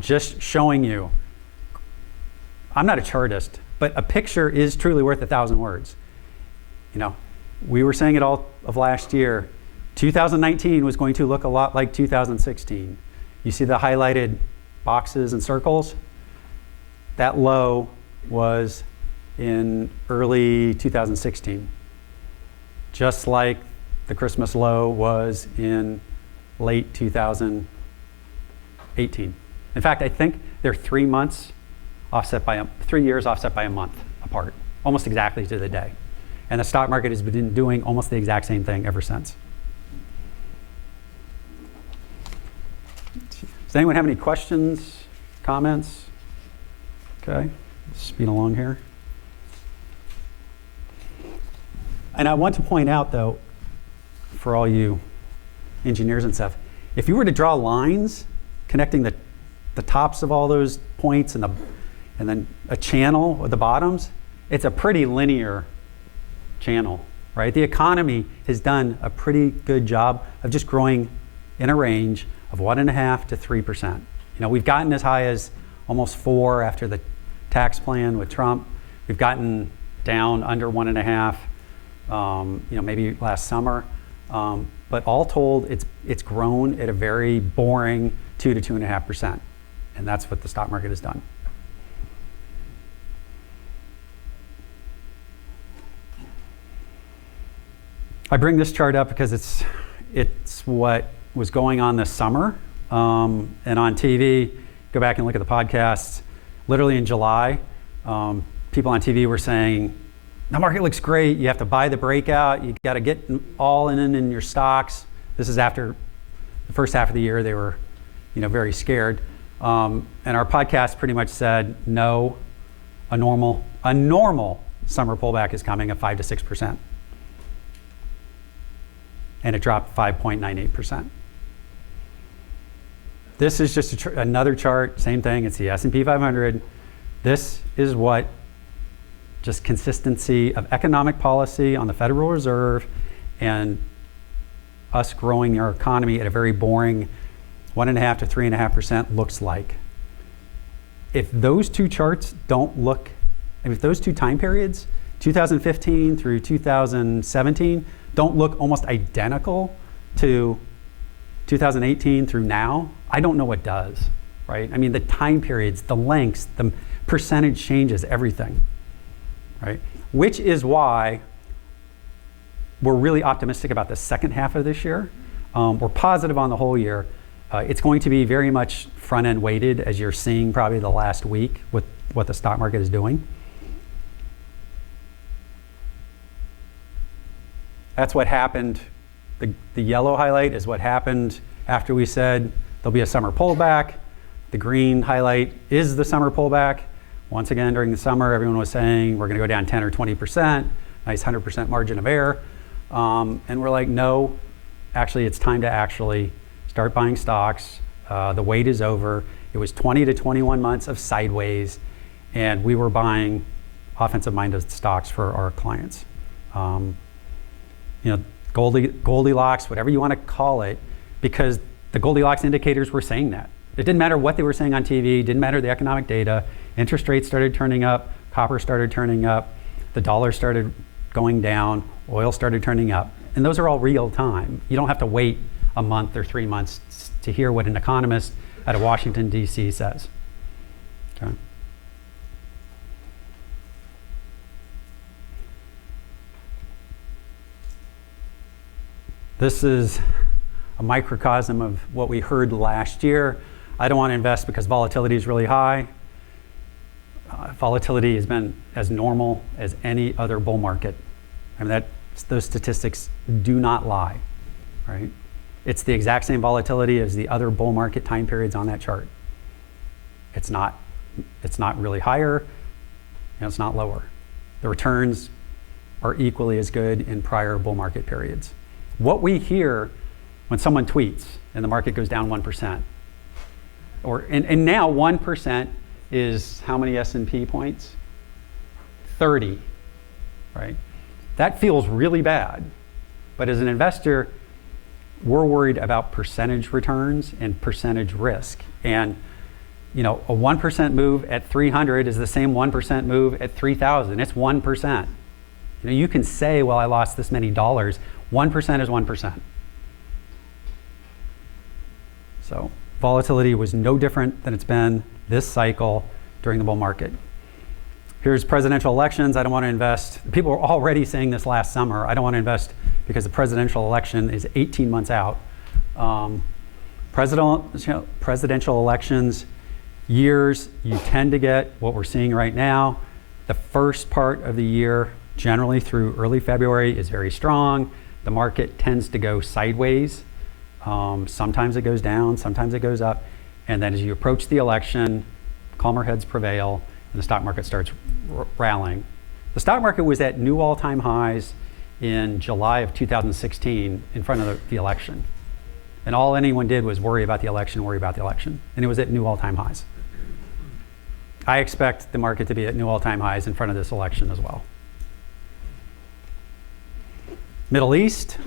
just showing you. I'm not a chartist, but a picture is truly worth 1,000 words. We were saying it all of last year. 2019 was going to look a lot like 2016. You see the highlighted boxes and circles? That low was in early 2016, just like the Christmas low was in late 2018. In fact, I think they're 3 years offset by a month apart, almost exactly to the day. And the stock market has been doing almost the exact same thing ever since. Does anyone have any questions, comments? Okay, speed along here. And I want to point out, though, for all you engineers and stuff, if you were to draw lines connecting the tops of all those points and then a channel at the bottoms, it's a pretty linear channel, right? The economy has done a pretty good job of just growing in a range of 1.5% to 3%. We've gotten as high as almost 4% after the tax plan with Trump. We've gotten down under 1.5%, maybe last summer. But all told, it's grown at a very boring 2 to 2.5%, and that's what the stock market has done. I bring this chart up because it's what was going on this summer, and on TV. Go back and look at the podcasts. Literally in July, people on TV were saying, the market looks great. You have to buy the breakout. You got to get all in your stocks. This is after the first half of the year. They were, very scared. And our podcast pretty much said, no, a normal summer pullback is coming at 5 to 6%. And it dropped 5.98%. This is just another chart, same thing, it's the S&P 500. This is what just consistency of economic policy on the Federal Reserve and us growing our economy at a very boring 1.5 to 3.5% looks like. If those two charts don't look, if those two time periods, 2015 through 2017, don't look almost identical to 2018 through now, I don't know what does, right? I mean, the time periods, the lengths, the percentage changes, everything, right? Which is why we're really optimistic about the second half of this year. We're positive on the whole year. It's going to be very much front-end weighted, as you're seeing probably the last week with what the stock market is doing. That's what happened. The yellow highlight is what happened after we said there'll be a summer pullback. The green highlight is the summer pullback. Once again, during the summer, everyone was saying we're going to go down 10 or 20%, nice 100% margin of error. And we're like, no, actually, it's time to actually start buying stocks. The wait is over. It was 20 to 21 months of sideways, and we were buying offensive-minded stocks for our clients. Goldilocks, whatever you want to call it, because the Goldilocks indicators were saying that. It didn't matter what they were saying on TV, didn't matter the economic data. Interest rates started turning up, copper started turning up, the dollar started going down, oil started turning up. And those are all real time. You don't have to wait a month or 3 months to hear what an economist out of Washington, D.C. says. Okay. This is a microcosm of what we heard last year. I don't want to invest because volatility is really high. Volatility has been as normal as any other bull market. I mean, those statistics do not lie, right? It's the exact same volatility as the other bull market time periods on that chart. It's not really higher, and it's not lower. The returns are equally as good in prior bull market periods. What we hear when someone tweets and the market goes down 1%, and now 1% is how many S&P points? 30, right? That feels really bad. But as an investor, we're worried about percentage returns and percentage risk. And a 1% move at 300 is the same 1% move at 3,000. It's 1%. You can say, well, I lost this many dollars. 1% is 1%. So volatility was no different than it's been this cycle during the bull market. Here's presidential elections. I don't want to invest. People were already saying this last summer. I don't want to invest because the presidential election is 18 months out. Presidential elections years, you tend to get what we're seeing right now. The first part of the year, generally through early February, is very strong. The market tends to go sideways. Sometimes it goes down, sometimes it goes up. And then as you approach the election, calmer heads prevail, and the stock market starts rallying. The stock market was at new all-time highs in July of 2016 in front of the election. And all anyone did was worry about the election. And it was at new all-time highs. I expect the market to be at new all-time highs in front of this election as well. Middle East,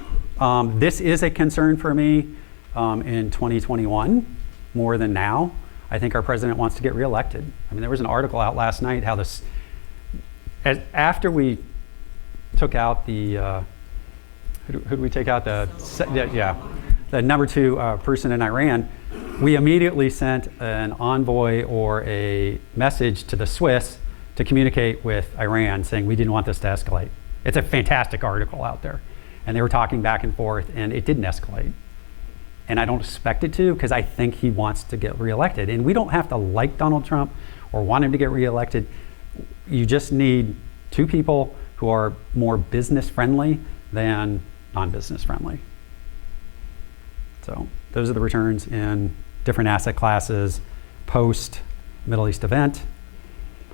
this is a concern for me in 2021 more than now. I think our president wants to get reelected. I mean, there was an article out last night how this, after we took out the, who did we take out? The number 2 person in Iran, we immediately sent an envoy or a message to the Swiss to communicate with Iran saying we didn't want this to escalate. It's a fantastic article out there. And they were talking back and forth, and it didn't escalate. And I don't expect it to, because I think he wants to get reelected. And we don't have to like Donald Trump or want him to get reelected. You just need 2 people who are more business friendly than non-business friendly. So those are the returns in different asset classes, post Middle East event.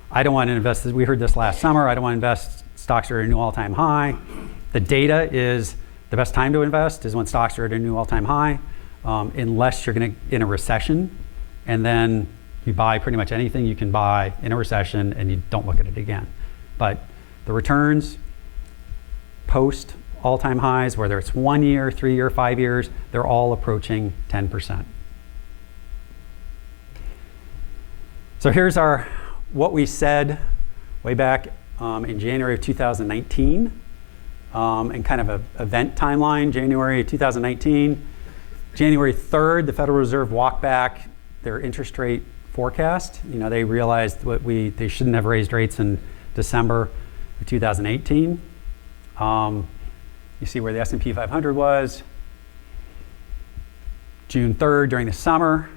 I don't want to invest, we heard this last summer, I don't want to invest stocks are at a new all-time high. The data is the best time to invest is when stocks are at a new all-time high, unless you're going to in a recession, and then you buy pretty much anything you can buy in a recession and you don't look at it again. But the returns post all-time highs, whether it's 1 year, 3 year, 5 years, they're all approaching 10%. So here's what we said way back in January of 2019, and kind of an event timeline. January 2019, January 3rd, the Federal Reserve walked back their interest rate forecast. They realized they shouldn't have raised rates in December of 2018. You see where the S&P 500 was. June 3rd, during the summer,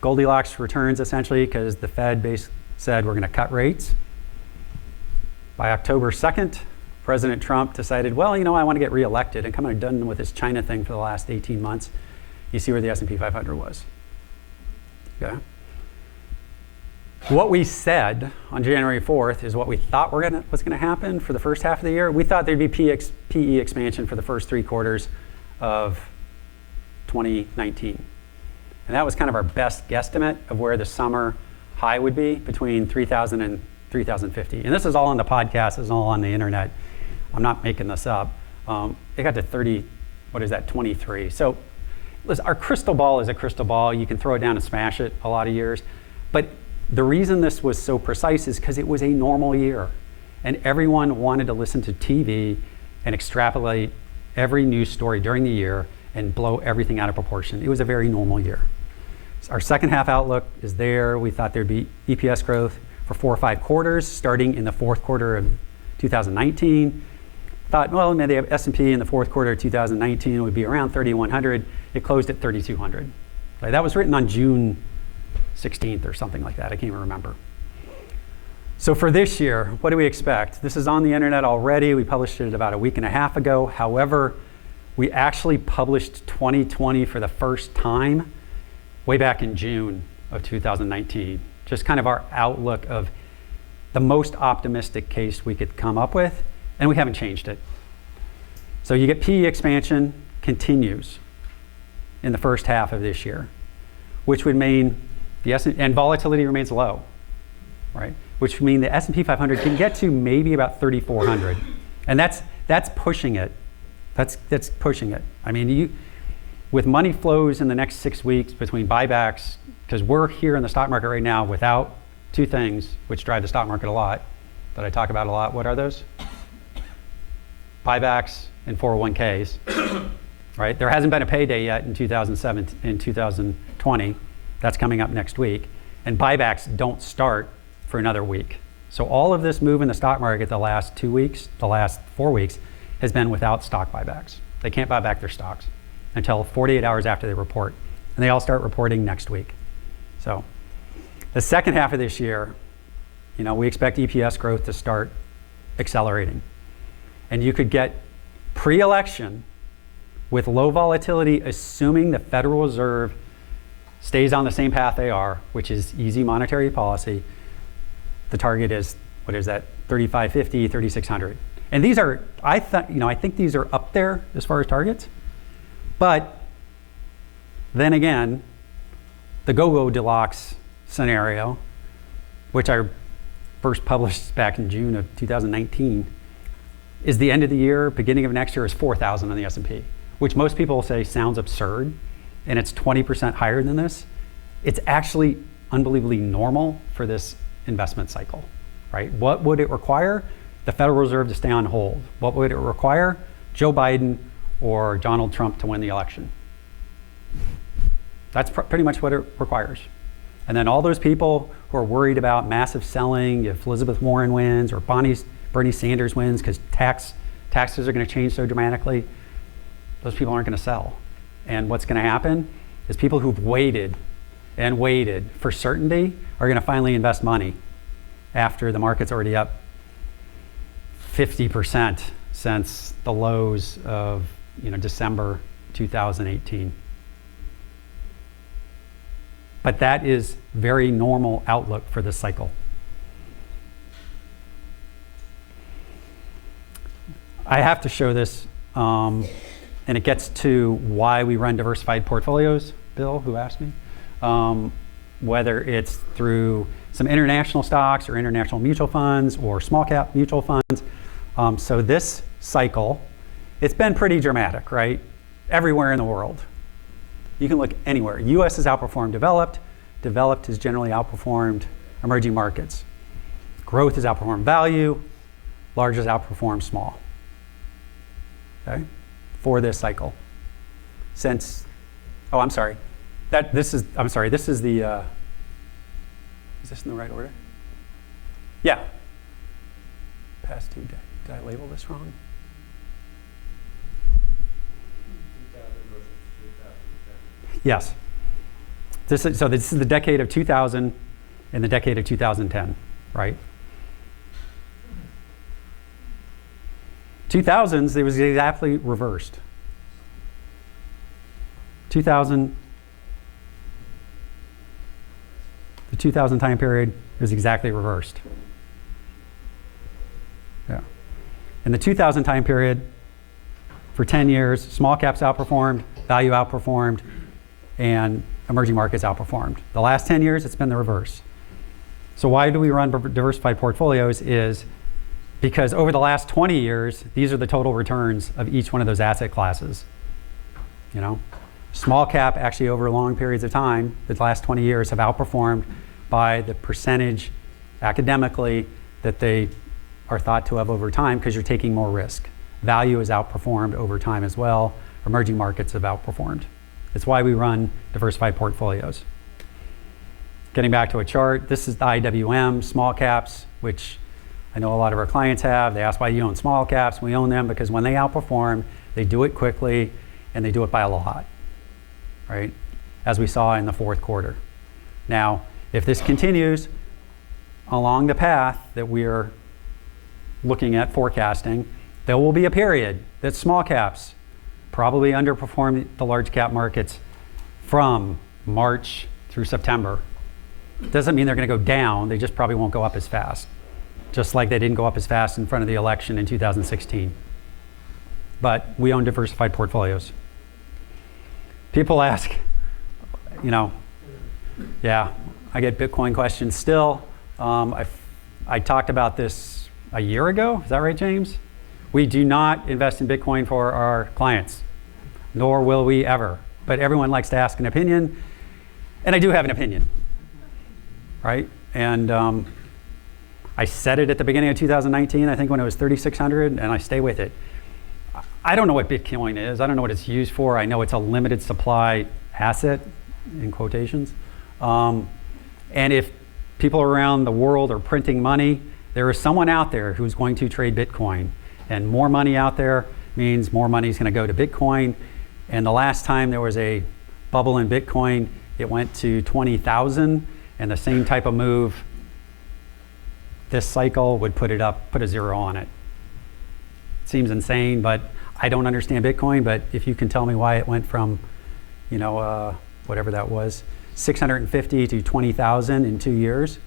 Goldilocks returns essentially because the Fed said we're going to cut rates. By October 2nd, President Trump decided, well, I want to get reelected and kind of done with this China thing for the last 18 months. You see where the S&P 500 was. Okay. What we said on January 4th is what we thought was going to happen for the first half of the year. We thought there'd be PE expansion for the first 3 quarters of 2019. And that was kind of our best guesstimate of where the summer high would be, between 3,000 and 3,050. And this is all on the podcast, this is all on the internet. I'm not making this up. It got to 23. So listen, our crystal ball is a crystal ball. You can throw it down and smash it a lot of years. But the reason this was so precise is because it was a normal year. And everyone wanted to listen to TV and extrapolate every news story during the year and blow everything out of proportion. It was a very normal year. So our second half outlook is there. We thought there'd be EPS growth for 4 or 5 quarters, starting in the fourth quarter of 2019. Thought, well, maybe the S&P in the fourth quarter of 2019 would be around 3,100. It closed at 3,200. Right? That was written on June 16th or something like that. I can't even remember. So for this year, what do we expect? This is on the internet already. We published it about a week and a half ago. However, we actually published 2020 for the first time way back in June of 2019. Just kind of our outlook of the most optimistic case we could come up with, and we haven't changed it. So you get PE expansion continues in the first half of this year, which would mean and volatility remains low, right? Which would mean the S&P 500 can get to maybe about 3,400, and that's pushing it. That's pushing it. I mean, with money flows in the next 6 weeks between buybacks, because we're here in the stock market right now without 2 things which drive the stock market a lot, that I talk about a lot. What are those? Buybacks and 401ks, right? There hasn't been a payday yet in 2020. That's coming up next week. And buybacks don't start for another week. So all of this move in the stock market the last 2 weeks, the last 4 weeks, has been without stock buybacks. They can't buy back their stocks until 48 hours after they report. And they all start reporting next week. So the second half of this year, we expect EPS growth to start accelerating. And you could get pre-election with low volatility, assuming the Federal Reserve stays on the same path they are, which is easy monetary policy. The target is, what is that, 3,550, 3,600. And these are, I think these are up there as far as targets. But then again, the Goldilocks scenario, which I first published back in June of 2019, is the end of the year, beginning of next year is 4,000 on the S&P, which most people say sounds absurd, and it's 20% higher than this. It's actually unbelievably normal for this investment cycle, right? What would it require? The Federal Reserve to stay on hold. What would it require? Joe Biden or Donald Trump to win the election. That's pretty much what it requires. And then all those people who are worried about massive selling, if Elizabeth Warren wins or Bernie Sanders wins because taxes are going to change so dramatically, those people aren't going to sell. And what's going to happen is people who've waited and waited for certainty are going to finally invest money after the market's already up 50% since the lows of December 2018. But that is very normal outlook for this cycle. I have to show this, and it gets to why we run diversified portfolios. Bill, who asked me? Whether it's through some international stocks or international mutual funds or small cap mutual funds. So this cycle, it's been pretty dramatic, right? Everywhere in the world. You can look anywhere. US has outperformed developed. Developed has generally outperformed emerging markets. Growth has outperformed value. Large has outperformed small. Okay? For this cycle. Since, oh, I'm sorry. This is the, is this in the right order? Yeah. Past two, did I label this wrong? Yes. This is the decade of 2000 and the decade of 2010, right? 2000s, it was exactly reversed. 2000, the 2000 time period was exactly reversed. Yeah. In the 2000 time period, for 10 years, small caps outperformed, value outperformed, and emerging markets outperformed. The last 10 years, it's been the reverse. So why do we run diversified portfolios is because over the last 20 years, these are the total returns of each one of those asset classes. You know, small cap actually over long periods of time, the last 20 years have outperformed by the percentage academically that they are thought to have over time because you're taking more risk. Value has outperformed over time as well. Emerging markets have outperformed. It's why we run diversified portfolios. Getting back to a chart, this is the IWM, small caps, which I know a lot of our clients have. They ask why you own small caps. We own them because when they outperform, they do it quickly and they do it by a lot, right? As we saw in the fourth quarter. Now, if this continues along the path that we're looking at forecasting, there will be a period that small caps probably underperform the large cap markets from March through September. Doesn't mean they're going to go down, they just probably won't go up as fast. Just like they didn't go up as fast in front of the election in 2016. But we own diversified portfolios. People ask, you know, yeah, I get Bitcoin questions still. I talked about this a year ago, is that right, James? We do not invest in Bitcoin for our clients, nor will we ever. But everyone likes to ask an opinion, and I do have an opinion, right? And I said it at the beginning of 2019, I think when it was 3,600, and I stay with it. I don't know what Bitcoin is. I don't know what it's used for. I know it's a limited supply asset, in quotations. And if people around the world are printing money, there is someone out there who's going to trade Bitcoin. And more money out there means more money is going to go to Bitcoin. And the last time there was a bubble in Bitcoin, it went to 20,000, and the same type of move this cycle would put a zero on it. It seems insane, but I don't understand Bitcoin. But if you can tell me why it went from, you know, whatever that was, 650 to 20,000 in 2 years,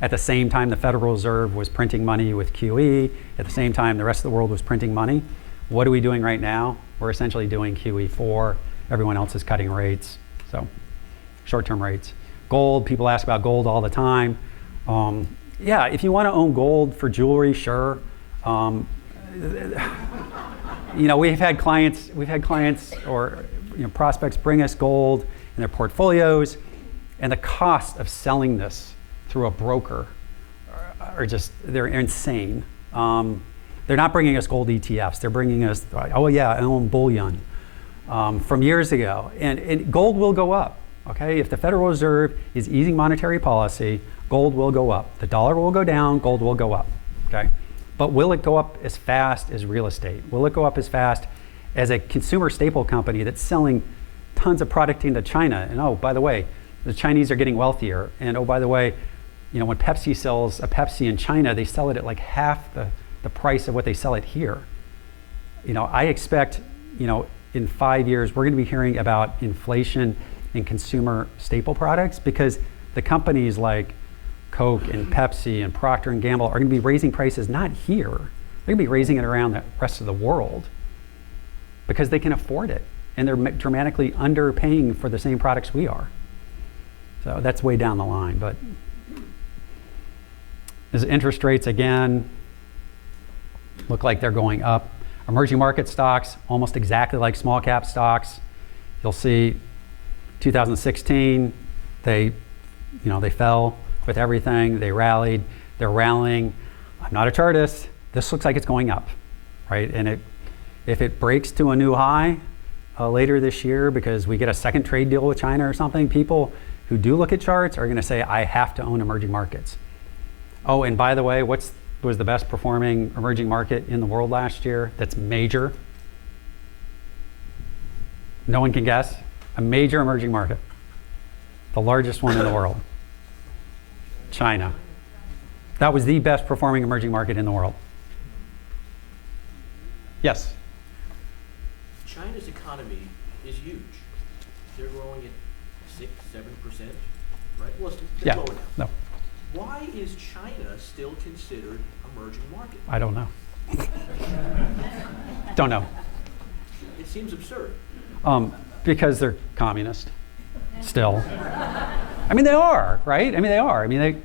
at the same time the Federal Reserve was printing money with QE, at the same time the rest of the world was printing money. What are we doing right now? We're essentially doing QE4. Everyone else is cutting rates, so short-term rates. Gold, people ask about gold all the time. Yeah, if you want to own gold for jewelry, sure. You know, we've had clients or prospects bring us gold in their portfolios, and the cost of selling this through a broker they're insane. They're not bringing us gold ETFs. They're bringing us, oh yeah, I own bullion from years ago. And gold will go up, okay? If the Federal Reserve is easing monetary policy, gold will go up. The dollar will go down, gold will go up, okay? But will it go up as fast as real estate? Will it go up as fast as a consumer staple company that's selling tons of product into China? And oh, by the way, the Chinese are getting wealthier. And oh, by the way, you know, when Pepsi sells a Pepsi in China, they sell it at like half the price of what they sell it here. You know, I expect, you know, in 5 years, we're going to be hearing about inflation in consumer staple products, because the companies like Coke and Pepsi and Procter & Gamble are going to be raising prices not here. They're going to be raising it around the rest of the world because they can afford it, and they're dramatically underpaying for the same products we are. So that's way down the line. But as interest rates again look like they're going up, emerging market stocks almost exactly like small cap stocks. You'll see 2016 they fell with everything. They rallied. They're rallying. I'm not a chartist. This looks like it's going up, right? And if it breaks to a new high later this year because we get a second trade deal with China or something, people who do look at charts are going to say, I have to own emerging markets. Oh, and by the way, was the best performing emerging market in the world last year that's major? No one can guess. A major emerging market. The largest one in the world. China. That was the best performing emerging market in the world. Yes? China's economy is huge. They're growing at 6-7%, right? Well, it's Yeah. lower now. No, Why is China still considered emerging market? I don't know. Don't know. It seems absurd. Because they're communist still. I mean, they are, right? I mean, they are. I mean,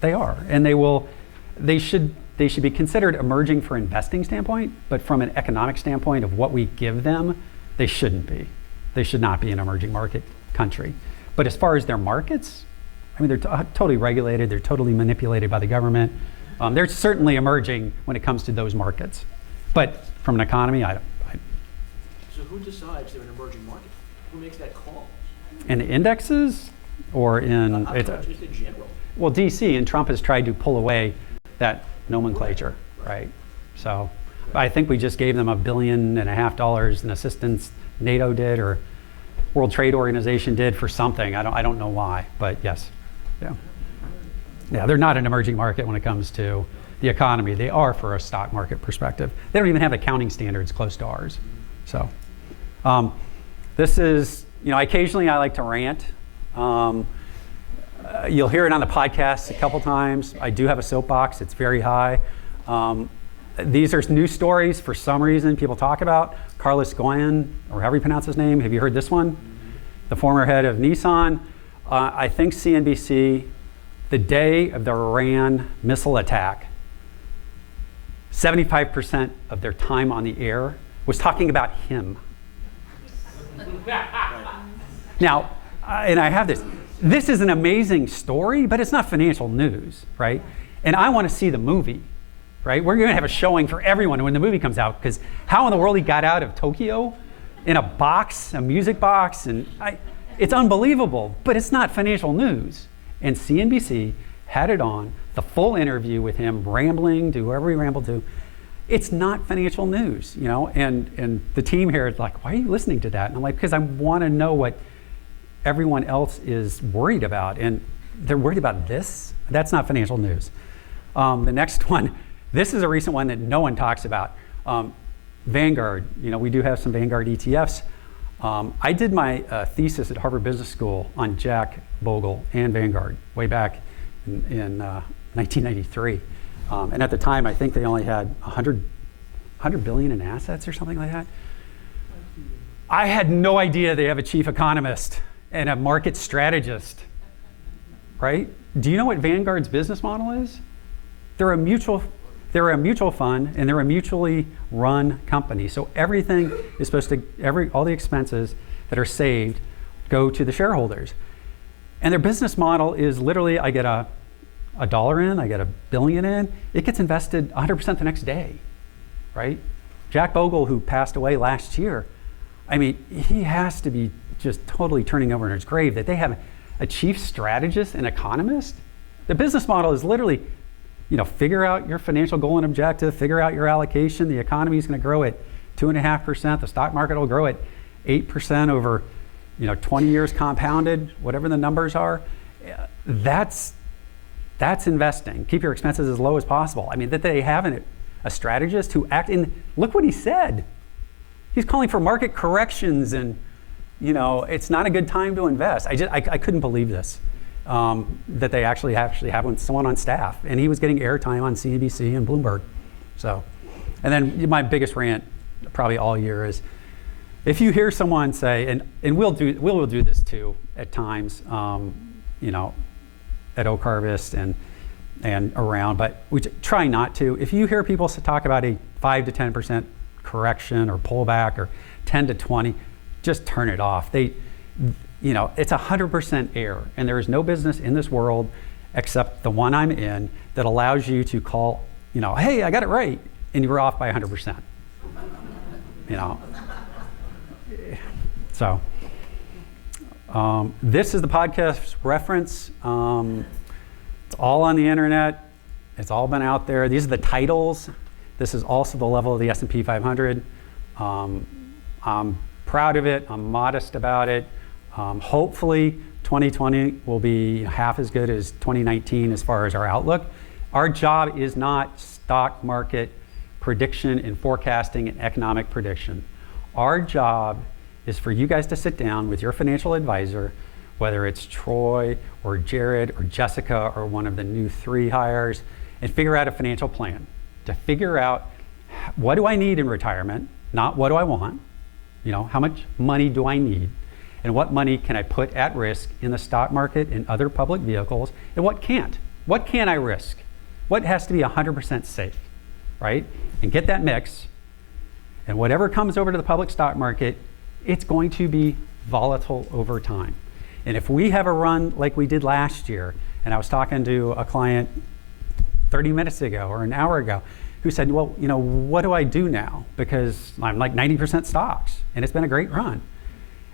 they are. And they should be considered emerging for investing standpoint, but from an economic standpoint of what we give them, they shouldn't be. They should not be an emerging market country. But as far as their markets, I mean, they're totally regulated. They're totally manipulated by the government. They're certainly emerging when it comes to those markets. But from an economy, So who decides they're an emerging market? Who makes that call? in the indexes or in Just in general. well, DC, and Trump has tried to pull away that nomenclature, right? So I think we just gave them $1.5 billion in assistance. NATO did, or World Trade Organization did for something. I don't know why, but yes, yeah, they're not an emerging market when it comes to the economy. They are for a stock market perspective. They don't even have accounting standards close to ours. So this is, occasionally I like to rant. You'll hear it on the podcast a couple times. I do have a soapbox. It's very high. These are news stories for some reason people talk about. Carlos Ghosn, or however you pronounce his name. Have you heard this one? The former head of Nissan. I think CNBC, the day of the Iran missile attack, 75% of their time on the air was talking about him. Now, and I have this. This is an amazing story, but it's not financial news, right? And I want to see the movie, right? We're going to have a showing for everyone when the movie comes out, because how in the world he got out of Tokyo in a box, a music box, and it's unbelievable, but it's not financial news. And CNBC had it on, the full interview with him rambling to whoever he rambled to. It's not financial news, and the team here is like, why are you listening to that? And I'm like, because I want to know what everyone else is worried about, and they're worried about this? That's not financial news. The next one, this is a recent one that no one talks about. Vanguard, we do have some Vanguard ETFs. I did my thesis at Harvard Business School on Jack Bogle and Vanguard way back in 1993. And at the time, I think they only had 100 billion in assets or something like that. I had no idea they have a chief economist and a market strategist, right? Do you know what Vanguard's business model is? They're a mutual fund, and they're a mutually run company. So everything is supposed to, all the expenses that are saved go to the shareholders. And their business model is literally, I get a dollar in, I get $1 billion in, it gets invested 100% the next day, right? Jack Bogle, who passed away last year, I mean, he has to be just totally turning over in his grave that they have a chief strategist and economist. The business model is literally, figure out your financial goal and objective, figure out your allocation. The economy is going to grow at 2.5%. The stock market will grow at 8% over, 20 years compounded, whatever the numbers are. That's investing. Keep your expenses as low as possible. I mean, that they have a strategist who look what he said. He's calling for market corrections and it's not a good time to invest. I couldn't believe this, that they actually have someone on staff, and he was getting airtime on CNBC and Bloomberg. So, and then my biggest rant probably all year is, if you hear someone say, and we'll do this too at times, at Oak Harvest and around, but we try not to. If you hear people talk about a 5 to 10% correction or pullback or 10 to 20, just turn it off. It's 100% air, and there is no business in this world except the one I'm in that allows you to call, hey, I got it right, and you were off by 100%. So this is the podcast reference. It's all on the internet. It's all been out there. These are the titles. This is also the level of the S&P 500. I'm proud of it. I'm modest about it. Hopefully 2020 will be half as good as 2019 as far as our outlook. Our job is not stock market prediction and forecasting and economic prediction. Our job is for you guys to sit down with your financial advisor, whether it's Troy or Jared or Jessica or one of the new 3 hires, and figure out a financial plan to figure out, what do I need in retirement, not what do I want, how much money do I need, and what money can I put at risk in the stock market and other public vehicles, and what can't. What can I risk? What has to be 100% safe, right? And get that mix, and whatever comes over to the public stock market, it's going to be volatile over time. And if we have a run like we did last year, and I was talking to a client 30 minutes ago or an hour ago who said, well, what do I do now? Because I'm like 90% stocks, and it's been a great run.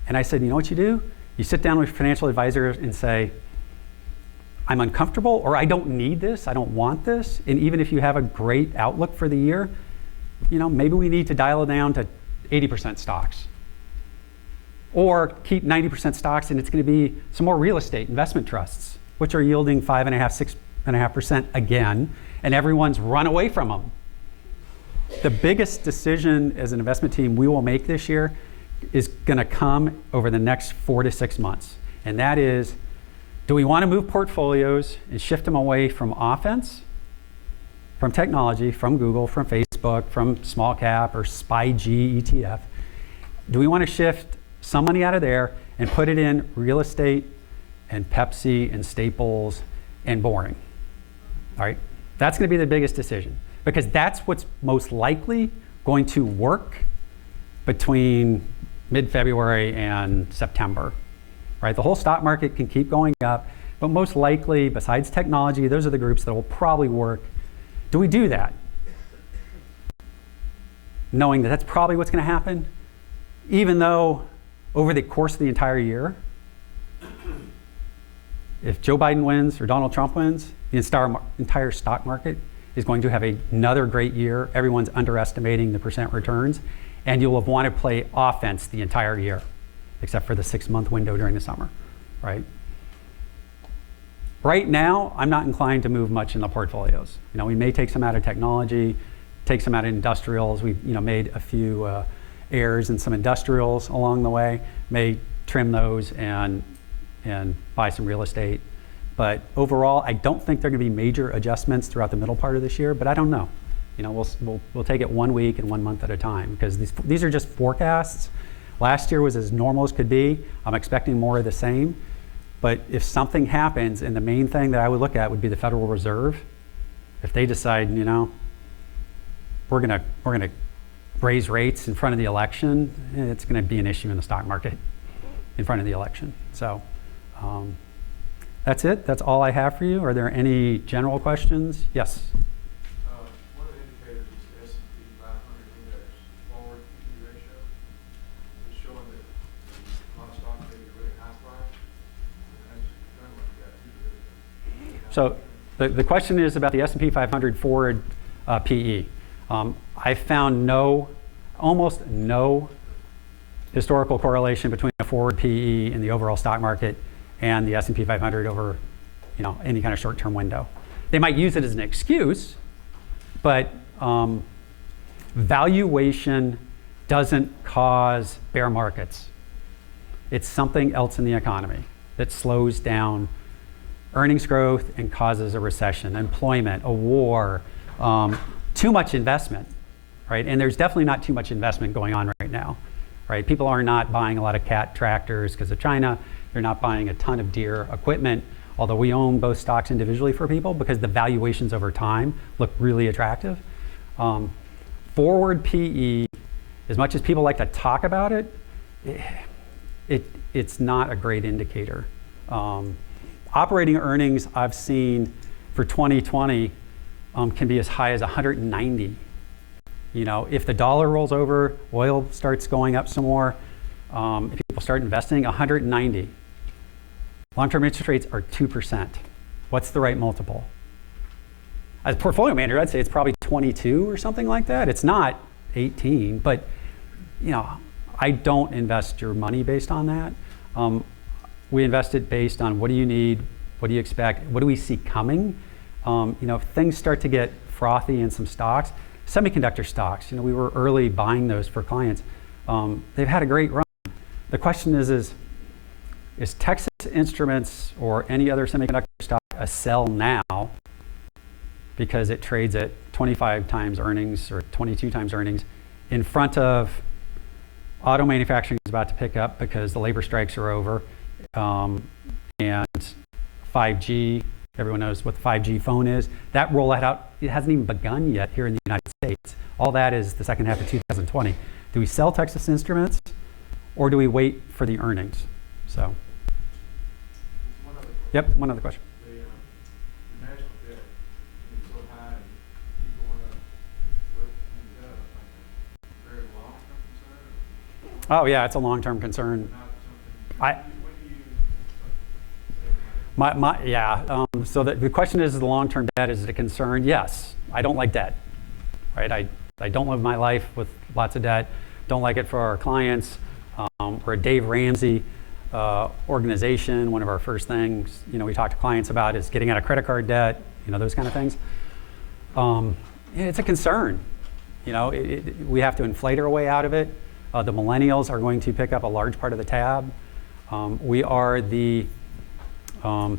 And I said, you know what you do? You sit down with your financial advisor and say, I'm uncomfortable, or I don't need this, I don't want this. And even if you have a great outlook for the year, maybe we need to dial it down to 80% stocks. Or keep 90% stocks, and it's going to be some more real estate investment trusts, which are yielding 5.5%, 6.5% again, and everyone's run away from them. The biggest decision as an investment team we will make this year is going to come over the next 4 to 6 months. And that is, do we want to move portfolios and shift them away from offense, from technology, from Google, from Facebook, from small cap or SPY-G ETF? Do we want to shift some money out of there and put it in real estate and Pepsi and Staples and boring? All right, that's going to be the biggest decision, because that's what's most likely going to work between mid-February and September. Right, the whole stock market can keep going up, but most likely, besides technology, those are the groups that will probably work. Do we do that, knowing that that's probably what's going to happen, even though over the course of the entire year, if Joe Biden wins or Donald Trump wins, the entire stock market is going to have another great year. Everyone's underestimating the percent returns, and you'll have wanted to play offense the entire year, except for the 6-month window during the summer, right? Right now, I'm not inclined to move much in the portfolios. We may take some out of technology, take some out of industrials. We've made a few errors in some industrials along the way, may trim those and buy some real estate. But overall, I don't think there are going to be major adjustments throughout the middle part of this year, but I don't know. We'll take it 1 week and 1 month at a time, because these are just forecasts. Last year was as normal as could be. I'm expecting more of the same. But if something happens, and the main thing that I would look at would be the Federal Reserve. If they decide, we're gonna raise rates in front of the election, it's going to be an issue in the stock market in front of the election. So that's it. That's all I have for you. Are there any general questions? Yes. One of the indicators is the S&P 500 index forward PE ratio. It's showing that a lot of stocks may be really high price. And that's generally got So the question is about the S&P 500 forward PE. I found almost no historical correlation between the forward PE and the overall stock market and the S&P 500 over any kind of short-term window. They might use it as an excuse, but valuation doesn't cause bear markets. It's something else in the economy that slows down earnings growth and causes a recession, employment, a war, too much investment, right? And there's definitely not too much investment going on right now, right? People are not buying a lot of cat tractors because of China. They're not buying a ton of Deere equipment, although we own both stocks individually for people because the valuations over time look really attractive. Forward PE, as much as people like to talk about it, it's not a great indicator. Operating earnings I've seen for 2020 can be as high as 190. You know, if the dollar rolls over, oil starts going up some more, if people start investing, 190. Long-term interest rates are 2%. What's the right multiple? As a portfolio manager, I'd say it's probably 22 or something like that. It's not 18, but you know, I don't invest your money based on that. We invest it based on what do you need, what do you expect, what do we see coming. You know, if things start to get frothy in some stocks, semiconductor stocks, you know, we were early buying those for clients. They've had a great run. The question is Texas Instruments or any other semiconductor stock a sell now because it trades at 25 times earnings or 22 times earnings in front of auto manufacturing is about to pick up because the labor strikes are over, and 5G, everyone knows what the 5G phone is. That rollout out, it hasn't even begun yet here in the United States. All that is the second half of 2020. Do we sell Texas Instruments or do we wait for the earnings? So, One other yep, one other question. The national debt is so high and keep going up. Is that a very long-term concern? Oh yeah, it's a long-term concern. Not something. When do you So the question is the long-term debt, is it a concern? Yes, I don't like debt, right? I don't live my life with lots of debt. Don't like it for our clients. We're a Dave Ramsey organization. One of our first things, you know, we talk to clients about is getting out of credit card debt, you know, those kind of things. It's a concern. You know, we have to inflate our way out of it. The millennials are going to pick up a large part of the tab. We are the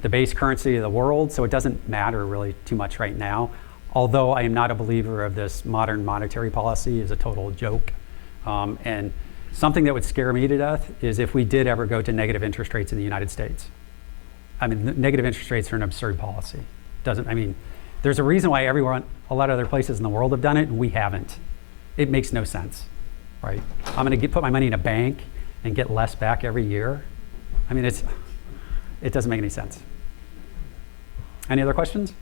base currency of the world, so it doesn't matter really too much right now. Although I am not a believer of this modern monetary policy is a total joke. And something that would scare me to death is if we did ever go to negative interest rates in the United States. I mean, negative interest rates are an absurd policy. There's a reason why a lot of other places in the world have done it and we haven't. It makes no sense, right? I'm going to put my money in a bank and get less back every year. I mean, it doesn't make any sense. Any other questions?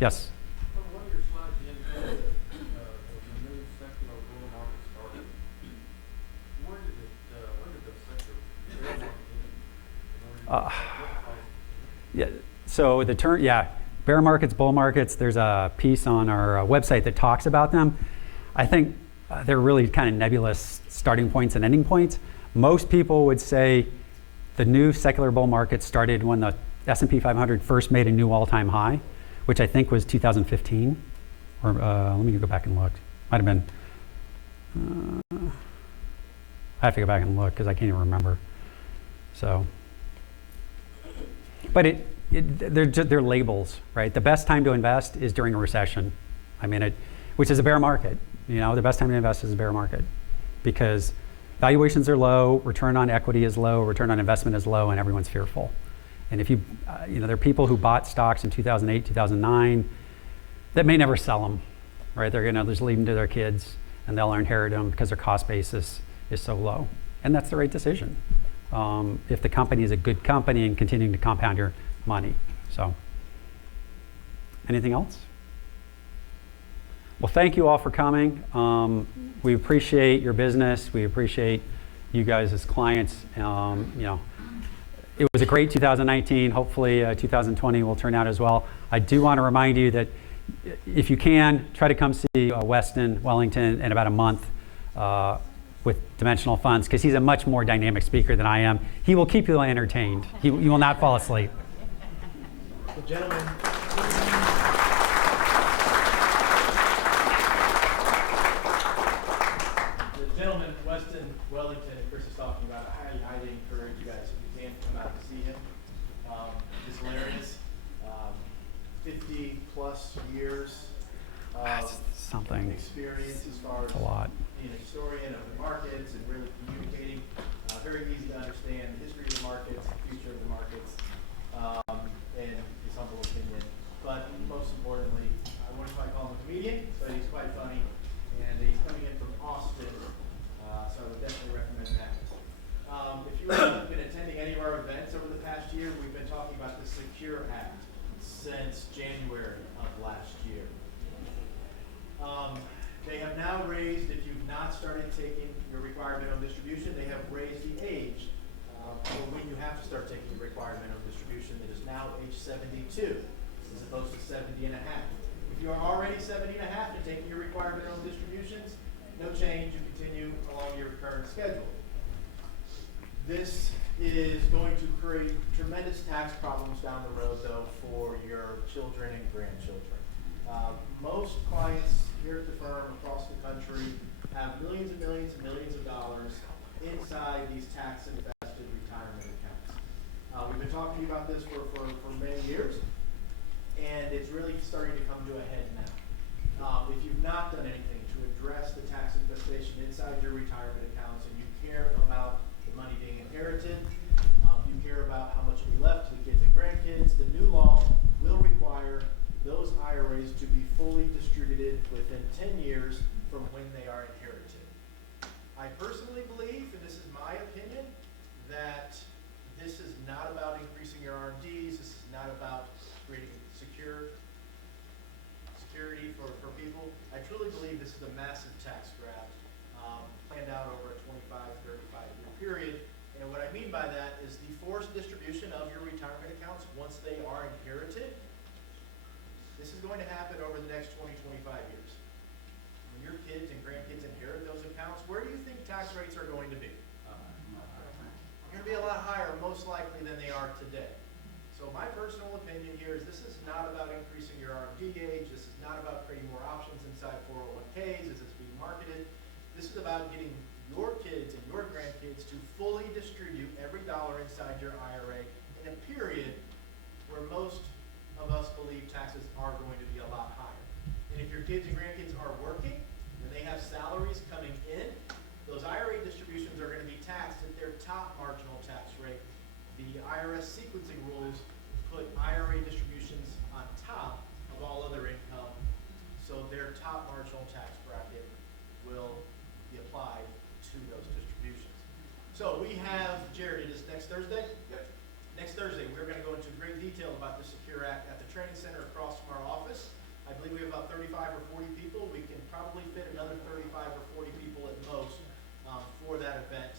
Yes? From one of your slides, you indicated the new secular bull market started. Where did the secular bull market end? Yeah. So the term, bear markets, bull markets. There's a piece on our website that talks about them. I think they're really kind of nebulous starting points and ending points. Most people would say the new secular bull market started when the S&P 500 first made a new all-time high, which I think was 2015. Or let me go back and look. Might have been. I have to go back and look because I can't even remember. So, but they're labels, right? The best time to invest is during a recession. I mean, which is a bear market. You know, the best time to invest is a bear market because valuations are low, return on equity is low, return on investment is low, and everyone's fearful. And if you know, there are people who bought stocks in 2008, 2009 that may never sell them, right? They're gonna just leave them to their kids and they'll inherit them because their cost basis is so low. And that's the right decision. If the company is a good company and continuing to compound your money. So, anything else? Well, thank you all for coming. We appreciate your business. We appreciate you guys as clients. You know, it was a great 2019. Hopefully 2020 will turn out as well. I do want to remind you that if you can, try to come see Weston Wellington in about a month with Dimensional Funds because he's a much more dynamic speaker than I am. He will keep you entertained. You will not fall asleep. The gentleman. the gentleman, Weston Wellington, Chris is talking about, I highly encourage you guys, if you can, come out to see him. He's hilarious. 50 plus years of Something. experience as far as A lot. being a historian of the markets and really communicating. Very easy to understand the history of the markets, the future of the markets, and his humble opinion. But most importantly, I wonder if I call him a comedian, but he's quite funny. And he's coming in from Austin, so I would definitely recommend that. If you have been attending any of our events over the past year, we've been talking about the Secure Act since January of last year. They have now raised, if you've not started taking your required minimum distribution, they have raised the age for when you have to start taking your required minimum distribution. That is now age 72, as opposed to 70 and a half. If you are already 70 and a half and taking your required minimum distributions, no change, you continue along your current schedule. This is going to create tremendous tax problems down the road, though, for your children and grandchildren. Most clients here at the firm across the country have millions and millions and millions of dollars inside these tax-invested retirement accounts. We've been talking about this for many years, and it's really starting to come to a head now. If you've not done anything to address the tax infestation inside your retirement accounts and you care about the money being inherited, you care about how much will be left to the kids and grandkids, the new law will require those IRAs to be fully distributed within 10 years from when they are inherited. I personally believe, and this is my opinion, that this is not about increasing your RMDs, this is not about creating security for people. I truly believe this is a massive tax grab planned out over a 25, 35-year period. And what I mean by that is the forced distribution of your retirement accounts once they are inherited. This is going to happen over the next 20, 25 years. When your kids and grandkids inherit those accounts, where do you think tax rates are going to be? They're going to be a lot higher, most likely, than they are today. So my personal opinion here is this is not about increasing your RMD age. This is not about creating more options inside 401ks as it's being marketed. This is about getting your kids and your grandkids to fully distribute every dollar inside your IRA in a period where most of us believe taxes are going to be a lot higher. And if your kids and grandkids are working and they have salaries coming in, those IRA distributions are going to be taxed at their top marginal tax rate. The IRS sequencing rules put IRA distributions on top of all other income, so their top marginal tax bracket will be applied to those distributions. So we have, Jared, it is next Thursday? Yep. Next Thursday, we're going to go into great detail about the Secure Act at the training center across from our office. I believe we have about 35 or 40 people. We can probably fit another 35 or 40 people at most for that event.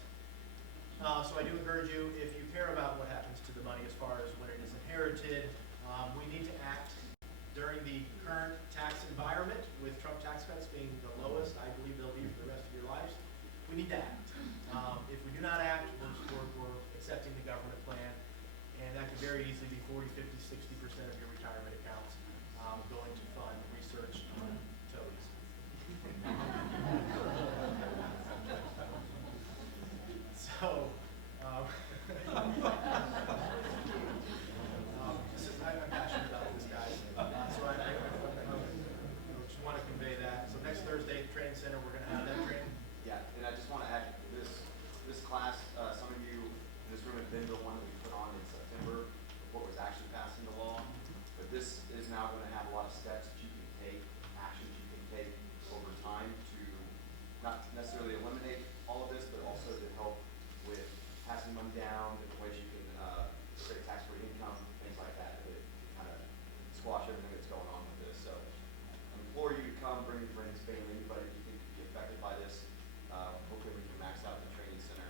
So I do encourage you, if you care about what happens to the money as far as when it is inherited, we need to act during the current tax environment with Trump tax cuts being the lowest I believe they'll be for the rest of your lives. We need to act. If we do not act, we're accepting the government plan, and that could very easily be 40, 50, 60% of your retirement accounts going to fund research on toads. So, I'm passionate about this, guys. So I just want to convey that. So next Thursday at the training center, we're going to have that training. Yeah, and I just want to add this class. Some of you in this room have been to the one that we put on in September, what was actually passed into law. But this is now going to have a lot of steps that you can take, actions you can take over time to not necessarily eliminate all of this, but also to help with passing money down, different ways you can create tax-free income, things like that, to kind of squash everything that's going on with this. So I implore you to come, bring your friends, family, anybody you think could be affected by this. Hopefully we can max out the training center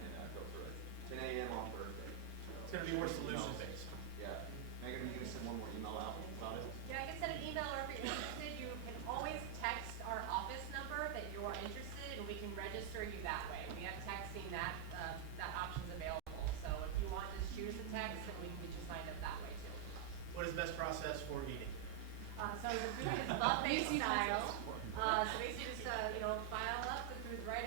and go through it. 10 a.m. on Thursday. So, It's going to be more solution-based. yeah. Megan, are you going to send one more email out about it? Yeah, I can send an email, or if you're interested, you can always text our office number that you are interested, and we can register you that way. We have texting that option's available. So if you want to choose a text, then we can get you signed up that way too. What is the best process for eating? So the food is buffet style. So basically just file up the food right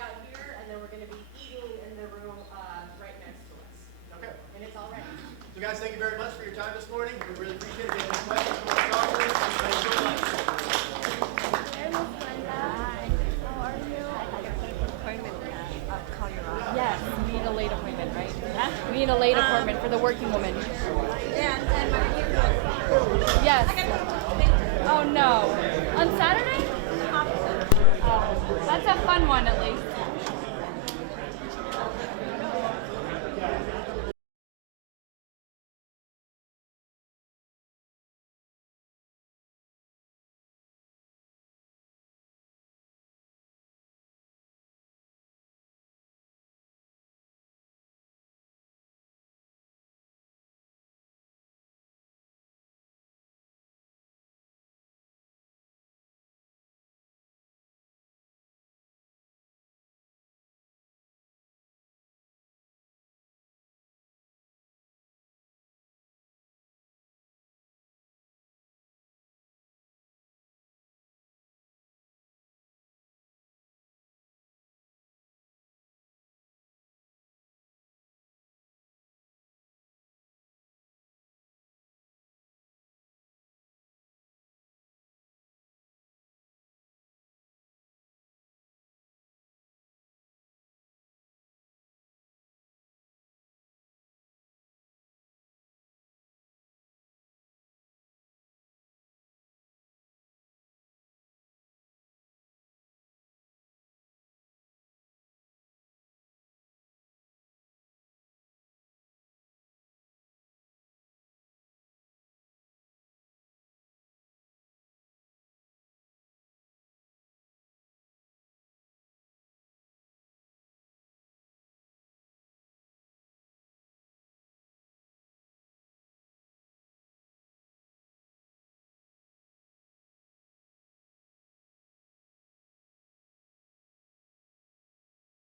guys, thank you very much for your time this morning. We really appreciate it. If you have any questions, you want to talk to us, thank you very much. Yes, we need a late appointment, right? Huh? We need a late appointment for the working woman. Yes. Oh no. On Saturday? That's a fun one at least.